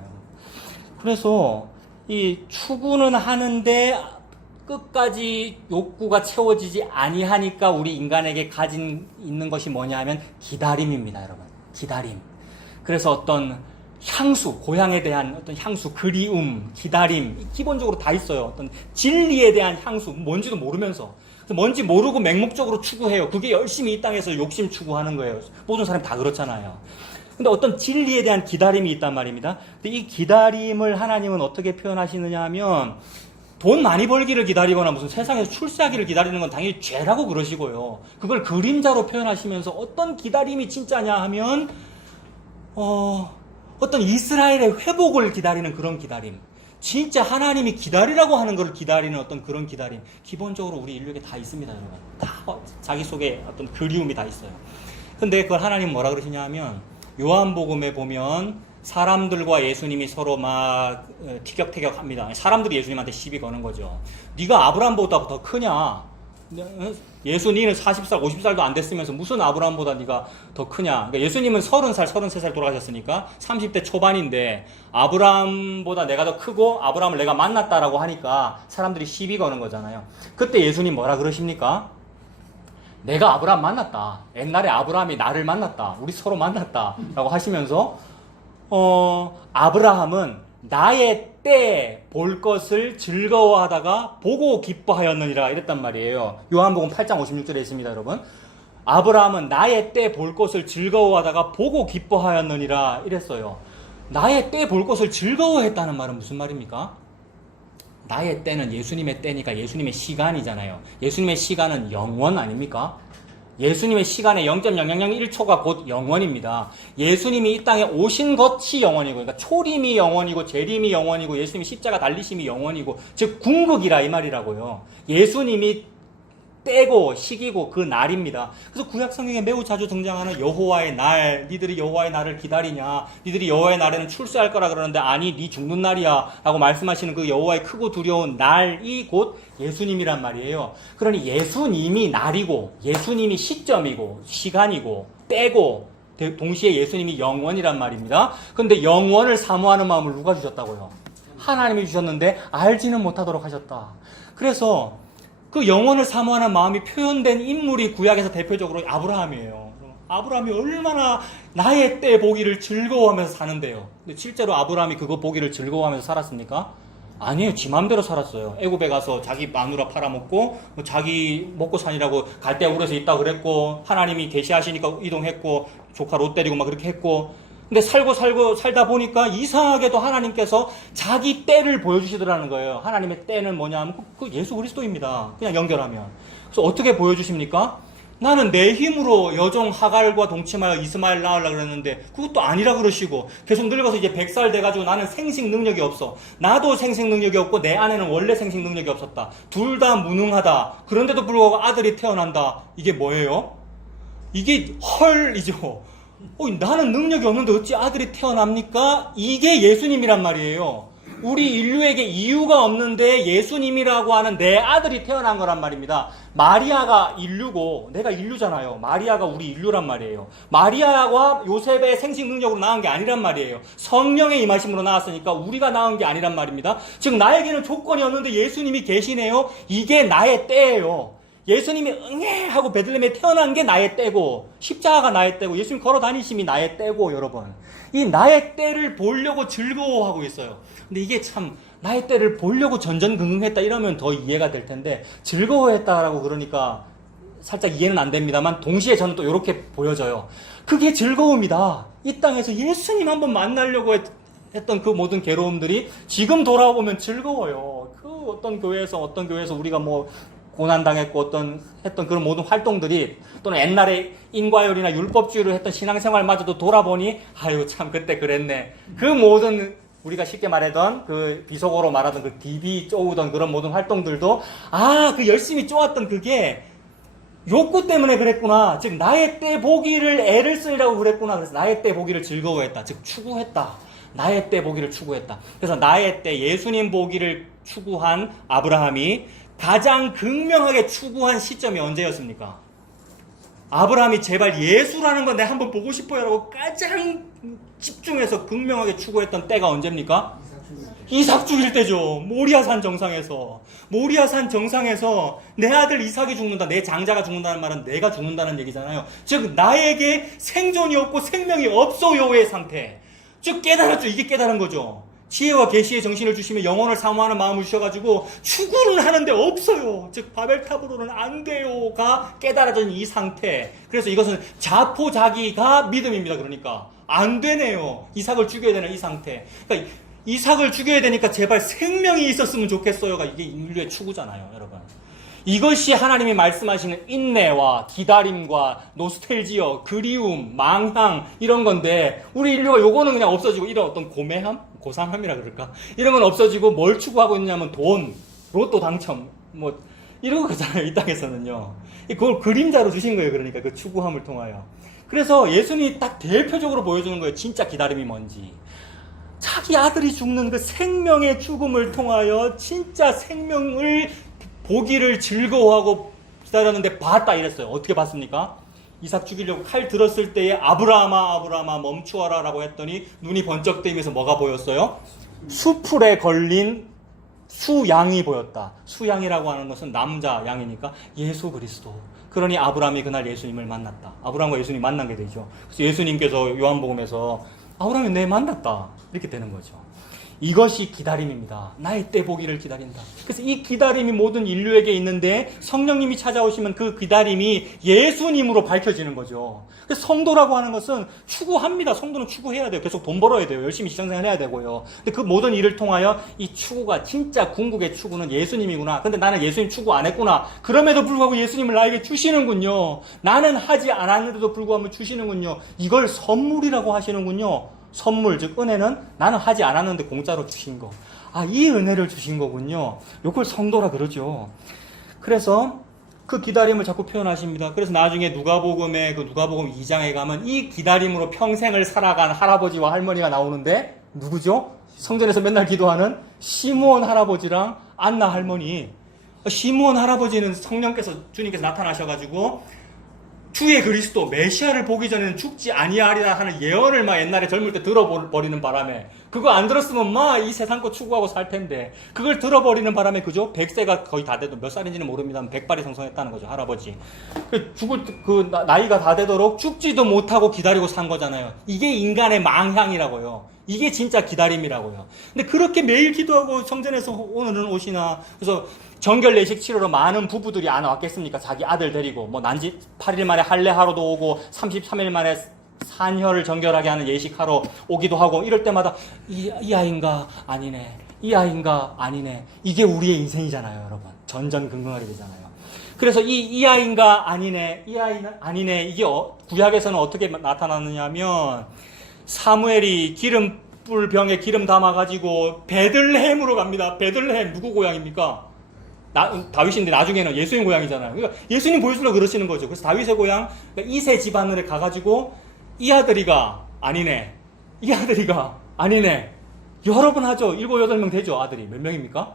그래서 이 추구는 하는데 끝까지 욕구가 채워지지 아니하니까 우리 인간에게 가진 있는 것이 뭐냐 하면 기다림입니다, 여러분. 기다림. 그래서 어떤 향수, 고향에 대한 어떤 향수, 그리움, 기다림, 기본적으로 다 있어요. 어떤 진리에 대한 향수, 뭔지도 모르면서. 뭔지 모르고 맹목적으로 추구해요. 그게 열심히 이 땅에서 욕심 추구하는 거예요. 모든 사람이 다 그렇잖아요. 근데 어떤 진리에 대한 기다림이 있단 말입니다. 근데 이 기다림을 하나님은 어떻게 표현하시느냐 하면, 돈 많이 벌기를 기다리거나 무슨 세상에서 출세하기를 기다리는 건 당연히 죄라고 그러시고요. 그걸 그림자로 표현하시면서 어떤 기다림이 진짜냐 하면, 어떤 이스라엘의 회복을 기다리는 그런 기다림. 진짜 하나님이 기다리라고 하는 걸 기다리는 어떤 그런 기다림. 기본적으로 우리 인류에게 다 있습니다, 여러분. 다 자기 속에 어떤 그리움이 다 있어요. 근데 그걸 하나님 뭐라 그러시냐 하면, 요한복음에 보면 사람들과 예수님이 서로 막 티격태격 합니다. 사람들이 예수님한테 시비 거는 거죠. 네가 아브라함보다 더 크냐? 예수님은 40살, 50살도 안 됐으면서 무슨 아브라함보다 네가 더 크냐? 그러니까 예수님은 30살, 33살 돌아가셨으니까 30대 초반인데 아브라함보다 내가 더 크고 아브라함을 내가 만났다라고 하니까 사람들이 시비 거는 거잖아요. 그때 예수님 뭐라 그러십니까? 내가 아브라함 만났다. 옛날에 아브라함이 나를 만났다. 우리 서로 만났다. 라고 하시면서 아브라함은 나의 때 볼 것을 즐거워하다가 보고 기뻐하였느니라 이랬단 말이에요. 요한복음 8장 56절에 있습니다, 여러분. 아브라함은 나의 때 볼 것을 즐거워하다가 보고 기뻐하였느니라 이랬어요. 나의 때 볼 것을 즐거워했다는 말은 무슨 말입니까? 나의 때는 예수님의 때니까 예수님의 시간이잖아요. 예수님의 시간은 영원 아닙니까? 예수님의 시간의 0.0001초가 곧 영원입니다. 예수님이 이 땅에 오신 것이 영원이고, 그러니까 초림이 영원이고, 재림이 영원이고, 예수님이 십자가 달리심이 영원이고, 즉 궁극이라 이 말이라고요. 예수님이 때고 시기고 그 날입니다. 그래서 구약 성경에 매우 자주 등장하는 여호와의 날, 니들이 여호와의 날을 기다리냐, 니들이 여호와의 날에는 출세할 거라 그러는데 아니 니 죽는 날이야 라고 말씀하시는 그 여호와의 크고 두려운 날이 곧 예수님이란 말이에요. 그러니 예수님이 날이고 예수님이 시점이고 시간이고 때고 동시에 예수님이 영원이란 말입니다. 그런데 영원을 사모하는 마음을 누가 주셨다고요? 하나님이 주셨는데 알지는 못하도록 하셨다. 그래서 그 영원을 사모하는 마음이 표현된 인물이 구약에서 대표적으로 아브라함이에요. 아브라함이 얼마나 나의 때 보기를 즐거워하면서 사는데요. 근데 실제로 아브라함이 그거 보기를 즐거워하면서 살았습니까? 아니에요. 지 맘대로 살았어요. 애굽에 가서 자기 마누라 팔아먹고 자기 먹고 사니라고 갈대우르에서 있다 그랬고 하나님이 계시하시니까 이동했고 조카 롯 데리고 막 그렇게 했고 근데 살다 보니까 이상하게도 하나님께서 자기 때를 보여주시더라는 거예요. 하나님의 때는 뭐냐면 그 예수 그리스도입니다. 그냥 연결하면. 그래서 어떻게 보여주십니까? 나는 내 힘으로 여종 하갈과 동침하여 이스마엘 낳으려고 그랬는데 그것도 아니라 그러시고 계속 늙어서 이제 100살 돼가지고 나는 생식 능력이 없어. 나도 생식 능력이 없고 내 아내는 원래 생식 능력이 없었다. 둘 다 무능하다. 그런데도 불구하고 아들이 태어난다. 이게 뭐예요? 이게 헐이죠. 나는 능력이 없는데 어찌 아들이 태어납니까? 이게 예수님이란 말이에요. 우리 인류에게 이유가 없는데 예수님이라고 하는 내 아들이 태어난 거란 말입니다. 마리아가 인류고 내가 인류잖아요. 마리아가 우리 인류란 말이에요. 마리아와 요셉의 생식 능력으로 낳은 게 아니란 말이에요. 성령의 임하심으로 낳았으니까 우리가 낳은 게 아니란 말입니다. 즉 나에게는 조건이 없는데 예수님이 계시네요. 이게 나의 때예요. 예수님이 응애 하고 베들레헴에 태어난 게 나의 때고 십자가가 나의 때고 예수님 걸어 다니심이 나의 때고 여러분 이 나의 때를 보려고 즐거워하고 있어요. 근데 이게 참 나의 때를 보려고 전전긍긍했다 이러면 더 이해가 될 텐데 즐거워했다라고 그러니까 살짝 이해는 안 됩니다만 동시에 저는 또 이렇게 보여져요. 그게 즐거움이다. 이 땅에서 예수님 한번 만나려고 했던 그 모든 괴로움들이 지금 돌아보면 즐거워요. 그 어떤 교회에서 우리가 뭐 고난당했고 했던 그런 모든 활동들이 또는 옛날에 인과율이나 율법주의로 했던 신앙생활마저도 돌아보니 아유 참 그때 그랬네. 그 모든 우리가 쉽게 말하던 그 비속어로 말하던 그 DB 쪼우던 그런 모든 활동들도 그 열심히 쪼았던 그게 욕구 때문에 그랬구나. 즉 나의 때 보기를 애를 쓰려고 그랬구나. 그래서 나의 때 보기를 즐거워했다. 즉 추구했다. 나의 때 보기를 추구했다. 그래서 나의 때 예수님 보기를 추구한 아브라함이 가장 극명하게 추구한 시점이 언제였습니까? 아브라함이 제발 예수라는 건 내가 한번 보고 싶어요 라고 가장 집중해서 극명하게 추구했던 때가 언제입니까? 이삭 죽일 때죠. 모리아산 정상에서 내 아들 이삭이 죽는다, 내 장자가 죽는다는 말은 내가 죽는다는 얘기잖아요. 즉 나에게 생존이 없고 생명이 없어요의 상태. 즉 깨달았죠. 이게 깨달은 거죠. 지혜와 계시의 정신을 주시며 영혼을 사모하는 마음을 주셔가지고 추구는 하는데 없어요. 즉 바벨탑으로는 안 돼요가 깨달아진 이 상태. 그래서 이것은 자포자기가 믿음입니다. 그러니까 안 되네요. 이삭을 죽여야 되는 이 상태. 그러니까 이삭을 죽여야 되니까 제발 생명이 있었으면 좋겠어요가 이게 인류의 추구잖아요, 여러분. 이것이 하나님이 말씀하시는 인내와 기다림과 노스텔지어, 그리움, 망향 이런 건데 우리 인류가 요거는 그냥 없어지고 이런 어떤 고상함이라 그럴까? 이런 건 없어지고 뭘 추구하고 있냐면 돈, 로또 당첨 뭐 이런 거잖아요. 이 땅에서는요. 그걸 그림자로 주신 거예요. 그러니까 그 추구함을 통하여. 그래서 예수님이 딱 대표적으로 보여주는 거예요. 진짜 기다림이 뭔지. 자기 아들이 죽는 그 생명의 죽음을 통하여 진짜 생명을 보기를 즐거워하고 기다렸는데 봤다 이랬어요. 어떻게 봤습니까? 이삭 죽이려고 칼 들었을 때에 아브라함아 멈추어라 라고 했더니 눈이 번쩍 뜨이면서 뭐가 보였어요? 수풀에 걸린 수양이 보였다. 수양이라고 하는 것은 남자 양이니까 예수 그리스도. 그러니 아브라함이 그날 예수님을 만났다. 아브라함과 예수님 만난 게 되죠. 그래서 예수님께서 요한복음에서 아브라함이 내 만났다 이렇게 되는 거죠. 이것이 기다림입니다. 나의 때 보기를 기다린다. 그래서 이 기다림이 모든 인류에게 있는데 성령님이 찾아오시면 그 기다림이 예수님으로 밝혀지는 거죠. 그래서 성도라고 하는 것은 추구합니다. 성도는 추구해야 돼요. 계속 돈 벌어야 돼요. 열심히 시장생활 해야 되고요. 근데 그 모든 일을 통하여 이 추구가 진짜 궁극의 추구는 예수님이구나. 근데 나는 예수님 추구 안 했구나. 그럼에도 불구하고 예수님을 나에게 주시는군요. 나는 하지 않았는데도 불구하고 주시는군요. 이걸 선물이라고 하시는군요. 선물, 즉 은혜는 나는 하지 않았는데 공짜로 주신 거. 이 은혜를 주신 거군요. 이걸 성도라 그러죠. 그래서 그 기다림을 자꾸 표현하십니다. 그래서 나중에 누가복음에 그 누가복음 2장에 가면 이 기다림으로 평생을 살아간 할아버지와 할머니가 나오는데 누구죠? 성전에서 맨날 기도하는 시므온 할아버지랑 안나 할머니. 시므온 할아버지는 주님께서 나타나셔가지고 주의 그리스도 메시아를 보기 전에는 죽지 아니하리라 하는 예언을 막 옛날에 젊을 때 들어버리는 바람에, 그거 안 들었으면 막 이 세상 거 추구하고 살 텐데 그걸 들어버리는 바람에, 그죠? 100세가 거의 다 돼도 몇 살인지는 모릅니다만 100발이 성성했다는 거죠, 할아버지. 나이가 다 되도록 죽지도 못하고 기다리고 산 거잖아요. 이게 인간의 망향이라고요. 이게 진짜 기다림이라고요. 근데 그렇게 매일 기도하고 성전에서 오늘은 오시나. 그래서 정결 예식 치르러 많은 부부들이 안 왔겠습니까? 자기 아들 데리고 난지 8일 만에 할례하러도 오고 33일 만에 산혈을 정결하게 하는 예식하러 오기도 하고, 이럴 때마다 이 아이인가 아니네, 이 아이인가 아니네. 이게 우리의 인생이잖아요, 여러분. 전전긍긍하게 되잖아요. 그래서 이 아이인가 아니네, 이 아이는 아니네. 이게 구약에서는 어떻게 나타나느냐면, 사무엘이 기름불 병에 기름 담아가지고 베들레헴으로 갑니다. 베들레헴 누구 고향입니까? 다윗인데 나중에는 예수님 고향이잖아요. 그러니까 예수님 보여주려고 그러시는 거죠. 그래서 다윗의 고향, 그러니까 이세 집안을 가가지고 이 아들이가 아니네, 이 아들이가 아니네. 여러 번 하죠. 7, 8명 되죠. 아들이 몇 명입니까?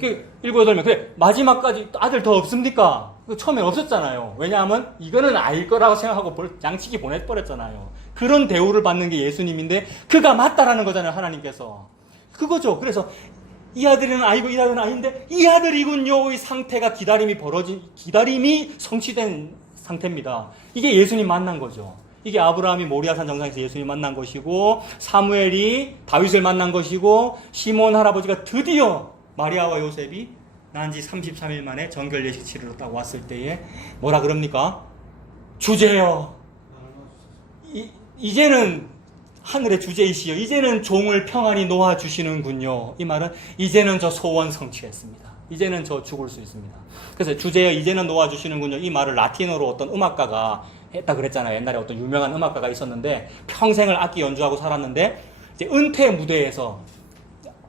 7, 8명. 그래, 마지막까지 아들 더 없습니까? 처음엔 없었잖아요. 왜냐하면 이거는 아닐 거라고 생각하고 양치기 보내버렸잖아요. 그런 대우를 받는 게 예수님인데 그가 맞다라는 거잖아요, 하나님께서. 그거죠. 그래서 이 아들은 아니고 이 아들은 아닌데 이 아들이군요. 이 상태가 기다림이 성취된 상태입니다. 이게 예수님 만난 거죠. 이게 아브라함이 모리아산 정상에서 예수님 만난 것이고, 사무엘이 다윗을 만난 것이고, 시몬 할아버지가 드디어 마리아와 요셉이 난 지 33일 만에 정결 예식 치르러 딱 왔을 때에 뭐라 그럽니까? 주제여, 이제는 하늘의 주제이시여, 이제는 종을 평안히 놓아주시는군요. 이 말은 이제는 저 소원 성취했습니다. 이제는 저 죽을 수 있습니다. 그래서 주제여, 이제는 놓아주시는군요. 이 말을 라틴어로 어떤 음악가가 했다 그랬잖아요. 옛날에 어떤 유명한 음악가가 있었는데 평생을 악기 연주하고 살았는데 이제 은퇴 무대에서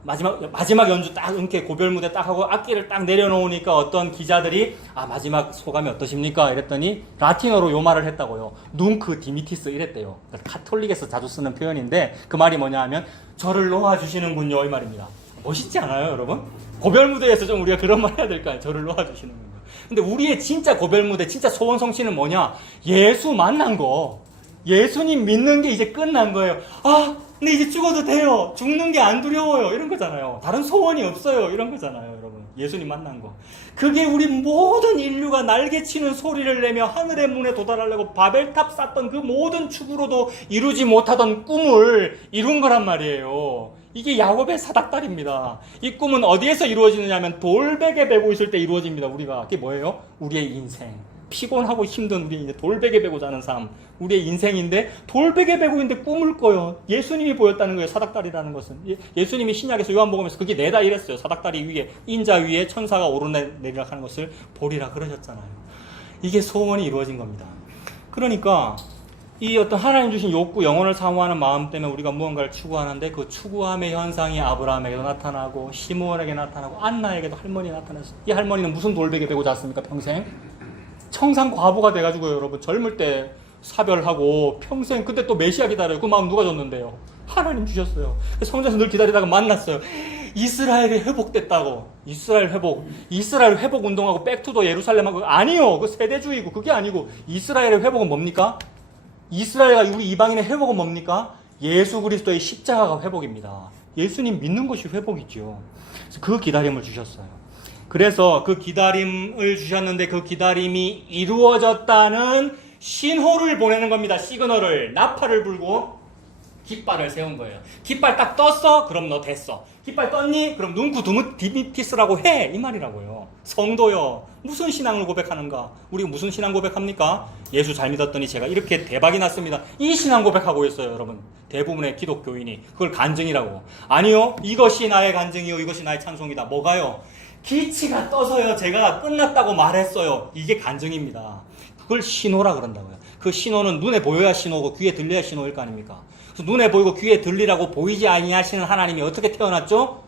마지막 연주 딱 은퇴 고별 무대 딱 하고 악기를 딱 내려놓으니까 어떤 기자들이 마지막 소감이 어떠십니까? 이랬더니 라틴어로 요 말을 했다고요. 눅크 디미티스 이랬대요. 카톨릭에서 자주 쓰는 표현인데 그 말이 뭐냐 하면 저를 놓아주시는군요, 이 말입니다. 멋있지 않아요, 여러분? 고별 무대에서 좀 우리가 그런 말 해야 될까요? 저를 놓아주시는군요. 근데 우리의 진짜 고별 무대, 진짜 소원 성취는 뭐냐? 예수 만난 거. 예수님 믿는 게 이제 끝난 거예요. 근데 이제 죽어도 돼요. 죽는 게 안 두려워요. 이런 거잖아요. 다른 소원이 없어요. 이런 거잖아요, 여러분. 예수님 만난 거. 그게 우리 모든 인류가 날개치는 소리를 내며 하늘의 문에 도달하려고 바벨탑 쌓던 그 모든 축으로도 이루지 못하던 꿈을 이룬 거란 말이에요. 이게 야곱의 사닥다리입니다. 이 꿈은 어디에서 이루어지느냐 하면 돌베개 베고 있을 때 이루어집니다. 우리가. 그게 뭐예요? 우리의 인생. 피곤하고 힘든 우리 이제 돌베개 베고 자는 삶, 우리의 인생인데 돌베개 베고 있는데 꿈을 꿔요. 예수님이 보였다는 거예요. 사닥다리라는 것은. 예수님이 신약에서 요한복음에서 그게 내다 이랬어요. 사닥다리 위에, 인자 위에 천사가 오르내리라 하는 것을 보리라 그러셨잖아요. 이게 소원이 이루어진 겁니다. 그러니까 이 어떤 하나님 주신 욕구, 영혼을 사모하는 마음 때문에 우리가 무언가를 추구하는데 그 추구함의 현상이 아브라함에게도 나타나고 시므온에게 나타나고 안나에게도 할머니에 나타났어요. 이 할머니는 무슨 돌베개 베고 잤습니까? 평생? 청산 과부가 돼가지고요, 여러분. 젊을 때 사별하고 평생, 그때 또 메시아 기다려요. 그 마음 누가 줬는데요? 하나님 주셨어요. 성전에서 늘 기다리다가 만났어요. 이스라엘이 회복됐다고. 이스라엘 회복 운동하고 백투더 예루살렘하고 아니요. 그 세대주의고 그게 아니고 이스라엘의 회복은 뭡니까? 이스라엘과 우리 이방인의 회복은 뭡니까? 예수 그리스도의 십자가가 회복입니다. 예수님 믿는 것이 회복이죠. 그래서 그 기다림을 주셨어요. 그래서 그 기다림을 주셨는데 그 기다림이 이루어졌다는 신호를 보내는 겁니다. 시그널을. 나팔을 불고 깃발을 세운 거예요. 깃발 딱 떴어? 그럼 너 됐어. 깃발 떴니? 그럼 눅크 디미티스라고 해. 이 말이라고요. 성도요. 무슨 신앙을 고백하는가? 우리가 무슨 신앙 고백합니까? 예수 잘 믿었더니 제가 이렇게 대박이 났습니다. 이 신앙 고백하고 있어요, 여러분. 대부분의 기독교인이. 그걸 간증이라고. 아니요. 이것이 나의 간증이요. 이것이 나의 찬송이다. 뭐가요? 기치가 떠서요. 제가 끝났다고 말했어요. 이게 간증입니다. 그걸 신호라 그런다고요. 그 신호는 눈에 보여야 신호고 귀에 들려야 신호일 거 아닙니까? 그래서 눈에 보이고 귀에 들리라고 보이지 아니하시는 하나님이 어떻게 태어났죠?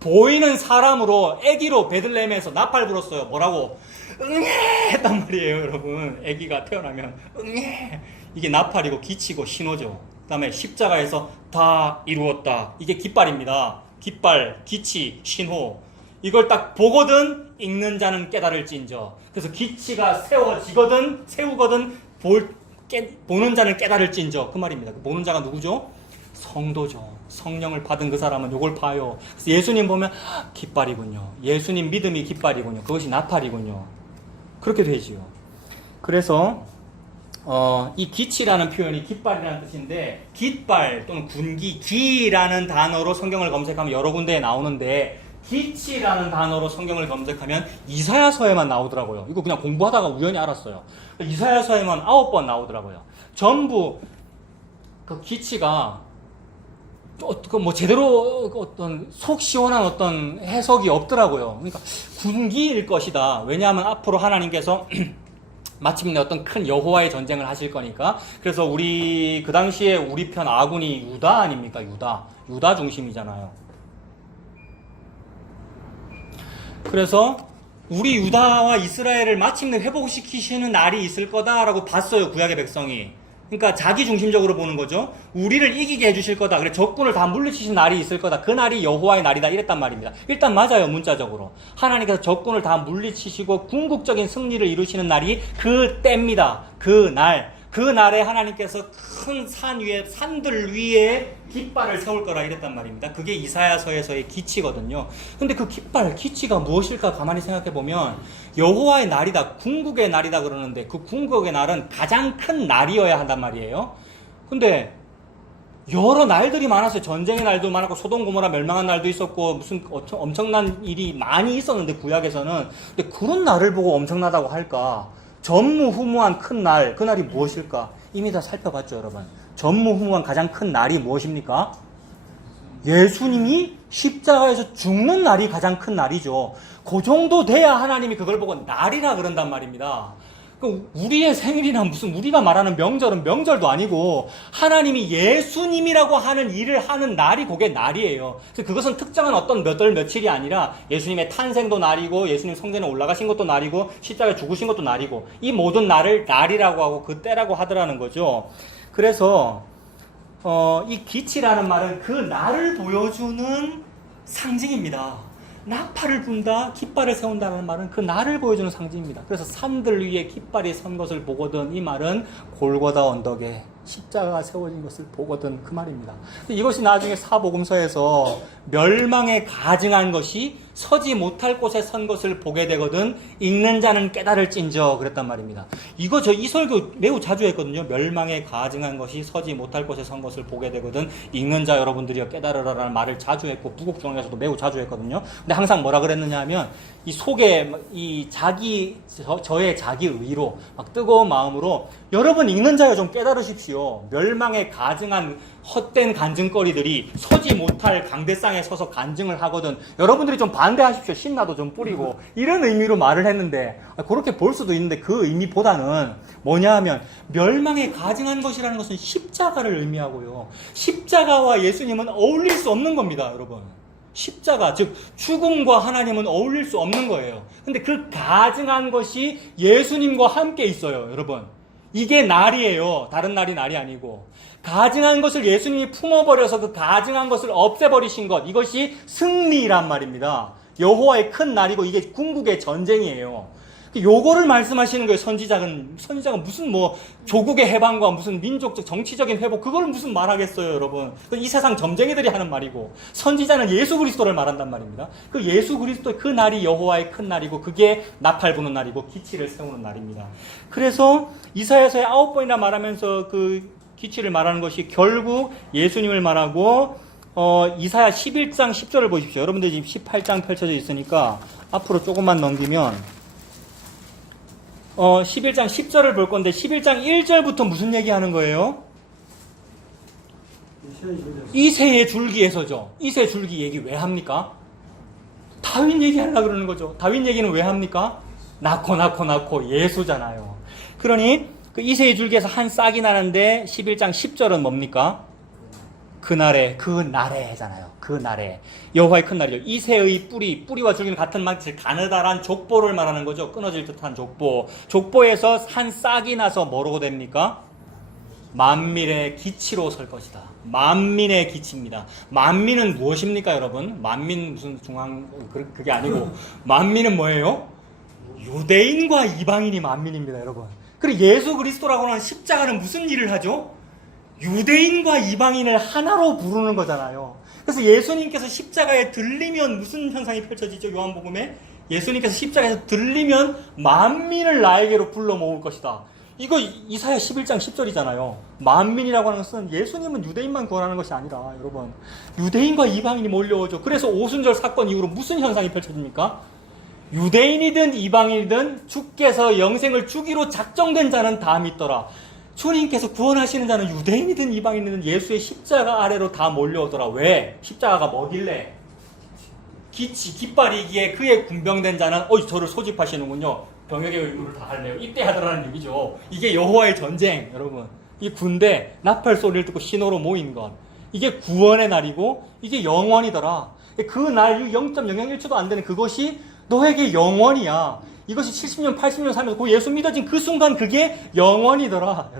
보이는 사람으로 아기로 베들레헴에서 나팔 불었어요. 뭐라고? 응애 했단 말이에요, 여러분. 아기가 태어나면 응애. 이게 나팔이고 기치고 신호죠. 그다음에 십자가에서 다 이루었다. 이게 깃발입니다. 깃발, 기치, 신호. 이걸 딱 보거든 읽는 자는 깨달을진저. 그래서 기치가 세우거든 보는 자는 깨달을진저. 그 말입니다. 보는 자가 누구죠? 성도죠. 성령을 받은 그 사람은 이걸 봐요. 그래서 예수님 보면 깃발이군요. 예수님 믿음이 깃발이군요. 그것이 나팔이군요. 그렇게 되지요. 그래서 이 기치라는 표현이 깃발이라는 뜻인데, 깃발 또는 군기, 기라는 단어로 성경을 검색하면 여러 군데에 나오는데, 기치라는 단어로 성경을 검색하면 이사야서에만 나오더라고요. 이거 그냥 공부하다가 우연히 알았어요. 이사야서에만 9번 나오더라고요. 전부 그 기치가 뭐 제대로 어떤 속 시원한 어떤 해석이 없더라고요. 그러니까 군기일 것이다. 왜냐하면 앞으로 하나님께서 마침내 어떤 큰 여호와의 전쟁을 하실 거니까. 그래서 그 당시에 우리 편 아군이 유다 아닙니까? 유다 중심이잖아요. 그래서 우리 유다와 이스라엘을 마침내 회복시키시는 날이 있을 거다라고 봤어요, 구약의 백성이. 그러니까 자기 중심적으로 보는 거죠. 우리를 이기게 해주실 거다. 그래, 적군을 다 물리치신 날이 있을 거다. 그 날이 여호와의 날이다. 이랬단 말입니다. 일단 맞아요, 문자적으로. 하나님께서 적군을 다 물리치시고 궁극적인 승리를 이루시는 날이 그 때입니다. 그 날에 하나님께서 큰 산들 위에 깃발을 세울 거라 이랬단 말입니다. 그게 이사야서에서의 기치거든요. 근데 그 기치가 무엇일까 가만히 생각해 보면 여호와의 날이다, 궁극의 날이다 그러는데, 그 궁극의 날은 가장 큰 날이어야 한단 말이에요. 근데 여러 날들이 많았어요. 전쟁의 날도 많았고, 소돔 고모라 멸망한 날도 있었고, 무슨 엄청난 일이 많이 있었는데, 구약에서는. 근데 그런 날을 보고 엄청나다고 할까? 전무후무한 큰 날, 그 날이 무엇일까? 이미 다 살펴봤죠, 여러분. 전무후무한 가장 큰 날이 무엇입니까? 예수님이 십자가에서 죽는 날이 가장 큰 날이죠. 그 정도 돼야 하나님이 그걸 보고 날이라 그런단 말입니다. 우리의 생일이나 무슨 우리가 말하는 명절은 명절도 아니고, 하나님이 예수님이라고 하는 일을 하는 날이 그게 날이에요. 그래서 그것은 특정한 어떤 몇 월 며칠이 아니라 예수님의 탄생도 날이고, 예수님 성전에 올라가신 것도 날이고, 십자가에 죽으신 것도 날이고, 이 모든 날을 날이라고 하고 그 때라고 하더라는 거죠. 그래서 이 기치라는 말은 그 날을 보여주는 상징입니다. 나팔을 분다, 깃발을 세운다는 말은 그 날을 보여주는 상징입니다. 그래서 산들 위에 깃발이 선 것을 보거든, 이 말은 골고다 언덕에 십자가가 세워진 것을 보거든, 그 말입니다. 이것이 나중에 사복음서에서 멸망에 가증한 것이 서지 못할 곳에 선 것을 보게 되거든, 읽는 자는 깨달을진저 그랬단 말입니다. 이 설교 매우 자주 했거든요. 멸망에 가증한 것이 서지 못할 곳에 선 것을 보게 되거든, 읽는 자 여러분들이여 깨달으라라는 말을 자주 했고, 부국종에서도 매우 자주 했거든요. 근데 항상 뭐라 그랬느냐 하면, 이 속에 저의 자기 의로 막 뜨거운 마음으로, 여러분 읽는 자여 좀 깨달으십시오. 멸망에 가증한 헛된 간증거리들이 서지 못할 강대상에 서서 간증을 하거든, 여러분들이 좀 반대하십시오. 신나도 좀 뿌리고, 이런 의미로 말을 했는데, 그렇게 볼 수도 있는데, 그 의미보다는 뭐냐 하면, 멸망에 가증한 것이라는 것은 십자가를 의미하고요, 십자가와 예수님은 어울릴 수 없는 겁니다, 여러분. 십자가, 즉 죽음과 하나님은 어울릴 수 없는 거예요. 근데 그 가증한 것이 예수님과 함께 있어요, 여러분. 이게 날이에요. 다른 날이 아니고. 가증한 것을 예수님이 품어버려서 그 가증한 것을 없애버리신 것, 이것이 승리란 말입니다. 여호와의 큰 날이고, 이게 궁극의 전쟁이에요. 요거를 말씀하시는 거예요. 선지자는 무슨 조국의 해방과 무슨 민족적 정치적인 회복, 그걸 무슨 말하겠어요, 여러분. 이 세상 점쟁이들이 하는 말이고, 선지자는 예수 그리스도를 말한단 말입니다. 그 예수 그리스도의 그 날이 여호와의 큰 날이고, 그게 나팔 부는 날이고 기치를 세우는 날입니다. 그래서 이사야서에 9번이나 말하면서 그 기치를 말하는 것이 결국 예수님을 말하고, 이사야 11장 10절을 보십시오. 여러분들 지금 18장 펼쳐져 있으니까 앞으로 조금만 넘기면 11장 10절을 볼 건데, 11장 1절부터 무슨 얘기하는 거예요? 이새의 줄기에서죠. 이새 줄기 얘기 왜 합니까? 다윗 얘기하려고 그러는 거죠. 다윗 얘기는 왜 합니까? 낳고 예수잖아요. 그러니 그 이새의 줄기에서 한 싹이 나는데 11장 10절은 뭡니까? 그날에잖아요. 그날에 여호와의 큰 날이죠. 이새의 뿌리와 줄기는 같은 망치 가느다란 족보를 말하는 거죠. 끊어질 듯한 족보. 족보에서 한 싹이 나서 뭐로 됩니까? 만민의 기치로 설 것이다. 만민의 기치입니다. 만민은 무엇입니까, 여러분? 만민 무슨 그게 아니고 만민은 뭐예요? 유대인과 이방인이 만민입니다, 여러분. 그리고 예수 그리스도라고 하는 십자가는 무슨 일을 하죠? 유대인과 이방인을 하나로 부르는 거잖아요. 그래서 예수님께서 십자가에 들리면 무슨 현상이 펼쳐지죠? 요한복음에 예수님께서 십자가에서 들리면 만민을 나에게로 불러 모을 것이다. 이거 이사야 11장 10절이잖아요. 만민이라고 하는 것은 예수님은 유대인만 구원하는 것이 아니라 여러분 유대인과 이방인이 몰려오죠. 그래서 오순절 사건 이후로 무슨 현상이 펼쳐집니까? 유대인이든 이방인이든 주께서 영생을 주기로 작정된 자는 다 믿더라. 주님께서 구원하시는 자는 유대인이든 이방인이든 예수의 십자가 아래로 다 몰려오더라. 왜? 십자가가 뭐길래? 깃발이기에 그의 군병된 자는 저를 소집하시는군요. 병역의 의무를 다 할래요. 이때 하더라는 얘기죠. 이게 여호와의 전쟁, 여러분. 이 군대 나팔 소리를 듣고 신호로 모인 것. 이게 구원의 날이고 이게 영원이더라. 그 날 0.001초도 안 되는 그것이 너에게 영원이야. 이것이 70년, 80년 살면서 그 예수 믿어진 그 순간 그게 영원이더라.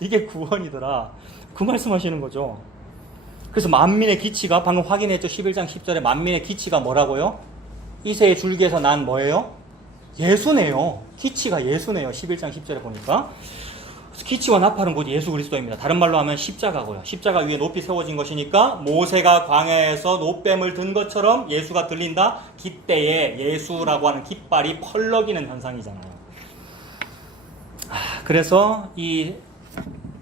이게 구원이더라. 그 말씀하시는 거죠. 그래서 만민의 기치가 방금 확인했죠. 11장 10절에 만민의 기치가 뭐라고요? 이새의 줄기에서 난 뭐예요? 예수네요. 기치가 예수네요. 11장 10절에 보니까. 기치와 나팔은 곧 예수 그리스도입니다. 다른 말로 하면 십자가고요. 십자가 위에 높이 세워진 것이니까 모세가 광야에서 노뱀을 든 것처럼 예수가 들린다. 깃대에 예수라고 하는 깃발이 펄럭이는 현상이잖아요. 그래서 이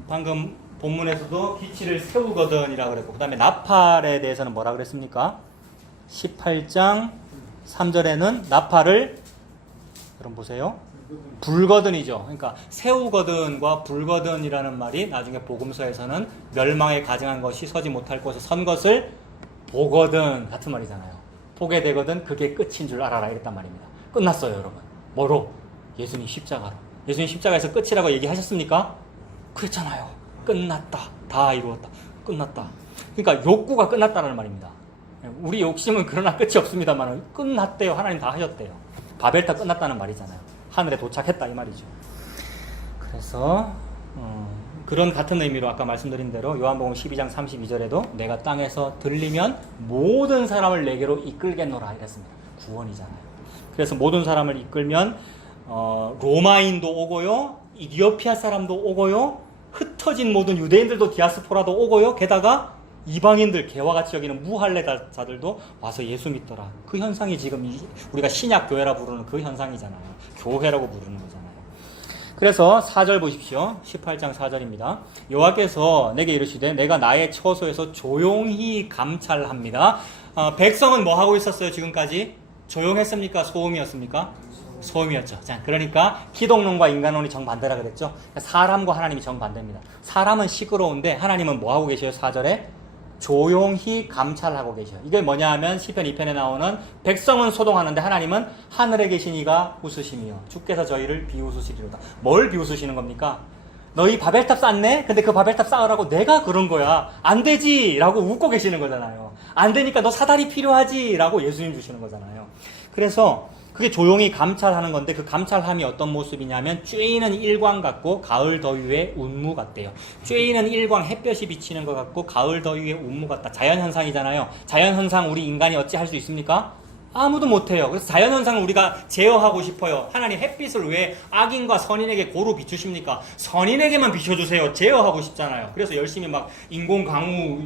방금 본문에서도 기치를 세우거든이라고 그랬고 그 다음에 나팔에 대해서는 뭐라 그랬습니까? 18장 3절에는 나팔을 여러분 보세요. 불거든이죠. 그러니까 세우거든과 불거든이라는 말이 나중에 복음서에서는 멸망에 가증한 것이 서지 못할 곳에 선 것을 보거든 같은 말이잖아요. 보게 되거든 그게 끝인 줄 알아라 이랬단 말입니다. 끝났어요, 여러분. 뭐로? 예수님 십자가로. 예수님 십자가에서 끝이라고 얘기하셨습니까? 그랬잖아요. 끝났다. 다 이루었다. 끝났다. 그러니까 욕구가 끝났다는 말입니다. 우리 욕심은 그러나 끝이 없습니다만 끝났대요. 하나님 다 하셨대요. 바벨탑 끝났다는 말이잖아요. 하늘에 도착했다 이 말이죠. 그래서 그런 같은 의미로 아까 말씀드린 대로 요한복음 12장 32절에도 내가 땅에서 들리면 모든 사람을 내게로 이끌겠노라 이랬습니다. 구원이잖아요. 그래서 모든 사람을 이끌면 로마인도 오고요. 이디오피아 사람도 오고요. 흩어진 모든 유대인들도 디아스포라도 오고요. 게다가 이방인들 개와 같이 여기는 무할례자들도 와서 예수 믿더라. 그 현상이 지금 우리가 신약 교회라 부르는 그 현상이잖아요. 교회라고 부르는 거잖아요. 그래서 4절 보십시오. 18장 4절입니다. 여호와께서 내게 이르시되 내가 나의 처소에서 조용히 감찰합니다. 백성은 뭐 하고 있었어요? 지금까지 조용했습니까? 소음이었습니까? 소음이었죠. 자, 그러니까 기독론과 인간론이 정반대라 그랬죠. 사람과 하나님이 정반대입니다. 사람은 시끄러운데 하나님은 뭐 하고 계셔요? 4절에 조용히 감찰하고 계셔요. 이게 뭐냐 하면 시편 2편에 나오는 백성은 소동하는데 하나님은 하늘에 계신 이가 웃으시며 주께서 저희를 비웃으시리로다. 뭘 비웃으시는 겁니까? 너희 바벨탑 쌓네? 근데 그 바벨탑 쌓으라고 내가 그런 거야. 안 되지! 라고 웃고 계시는 거잖아요. 안 되니까 너 사다리 필요하지! 라고 예수님 주시는 거잖아요. 그래서 그게 조용히 감찰하는 건데 그 감찰함이 어떤 모습이냐면 쬐이는 일광 같고 가을 더위에 운무 같대요. 쬐이는 일광 햇볕이 비치는 것 같고 가을 더위에 운무 같다. 자연현상이잖아요. 자연현상 우리 인간이 어찌 할 수 있습니까? 아무도 못해요. 그래서 자연현상을 우리가 제어하고 싶어요. 하나님 햇빛을 왜 악인과 선인에게 고루 비추십니까? 선인에게만 비춰주세요. 제어하고 싶잖아요. 그래서 열심히 막 인공강우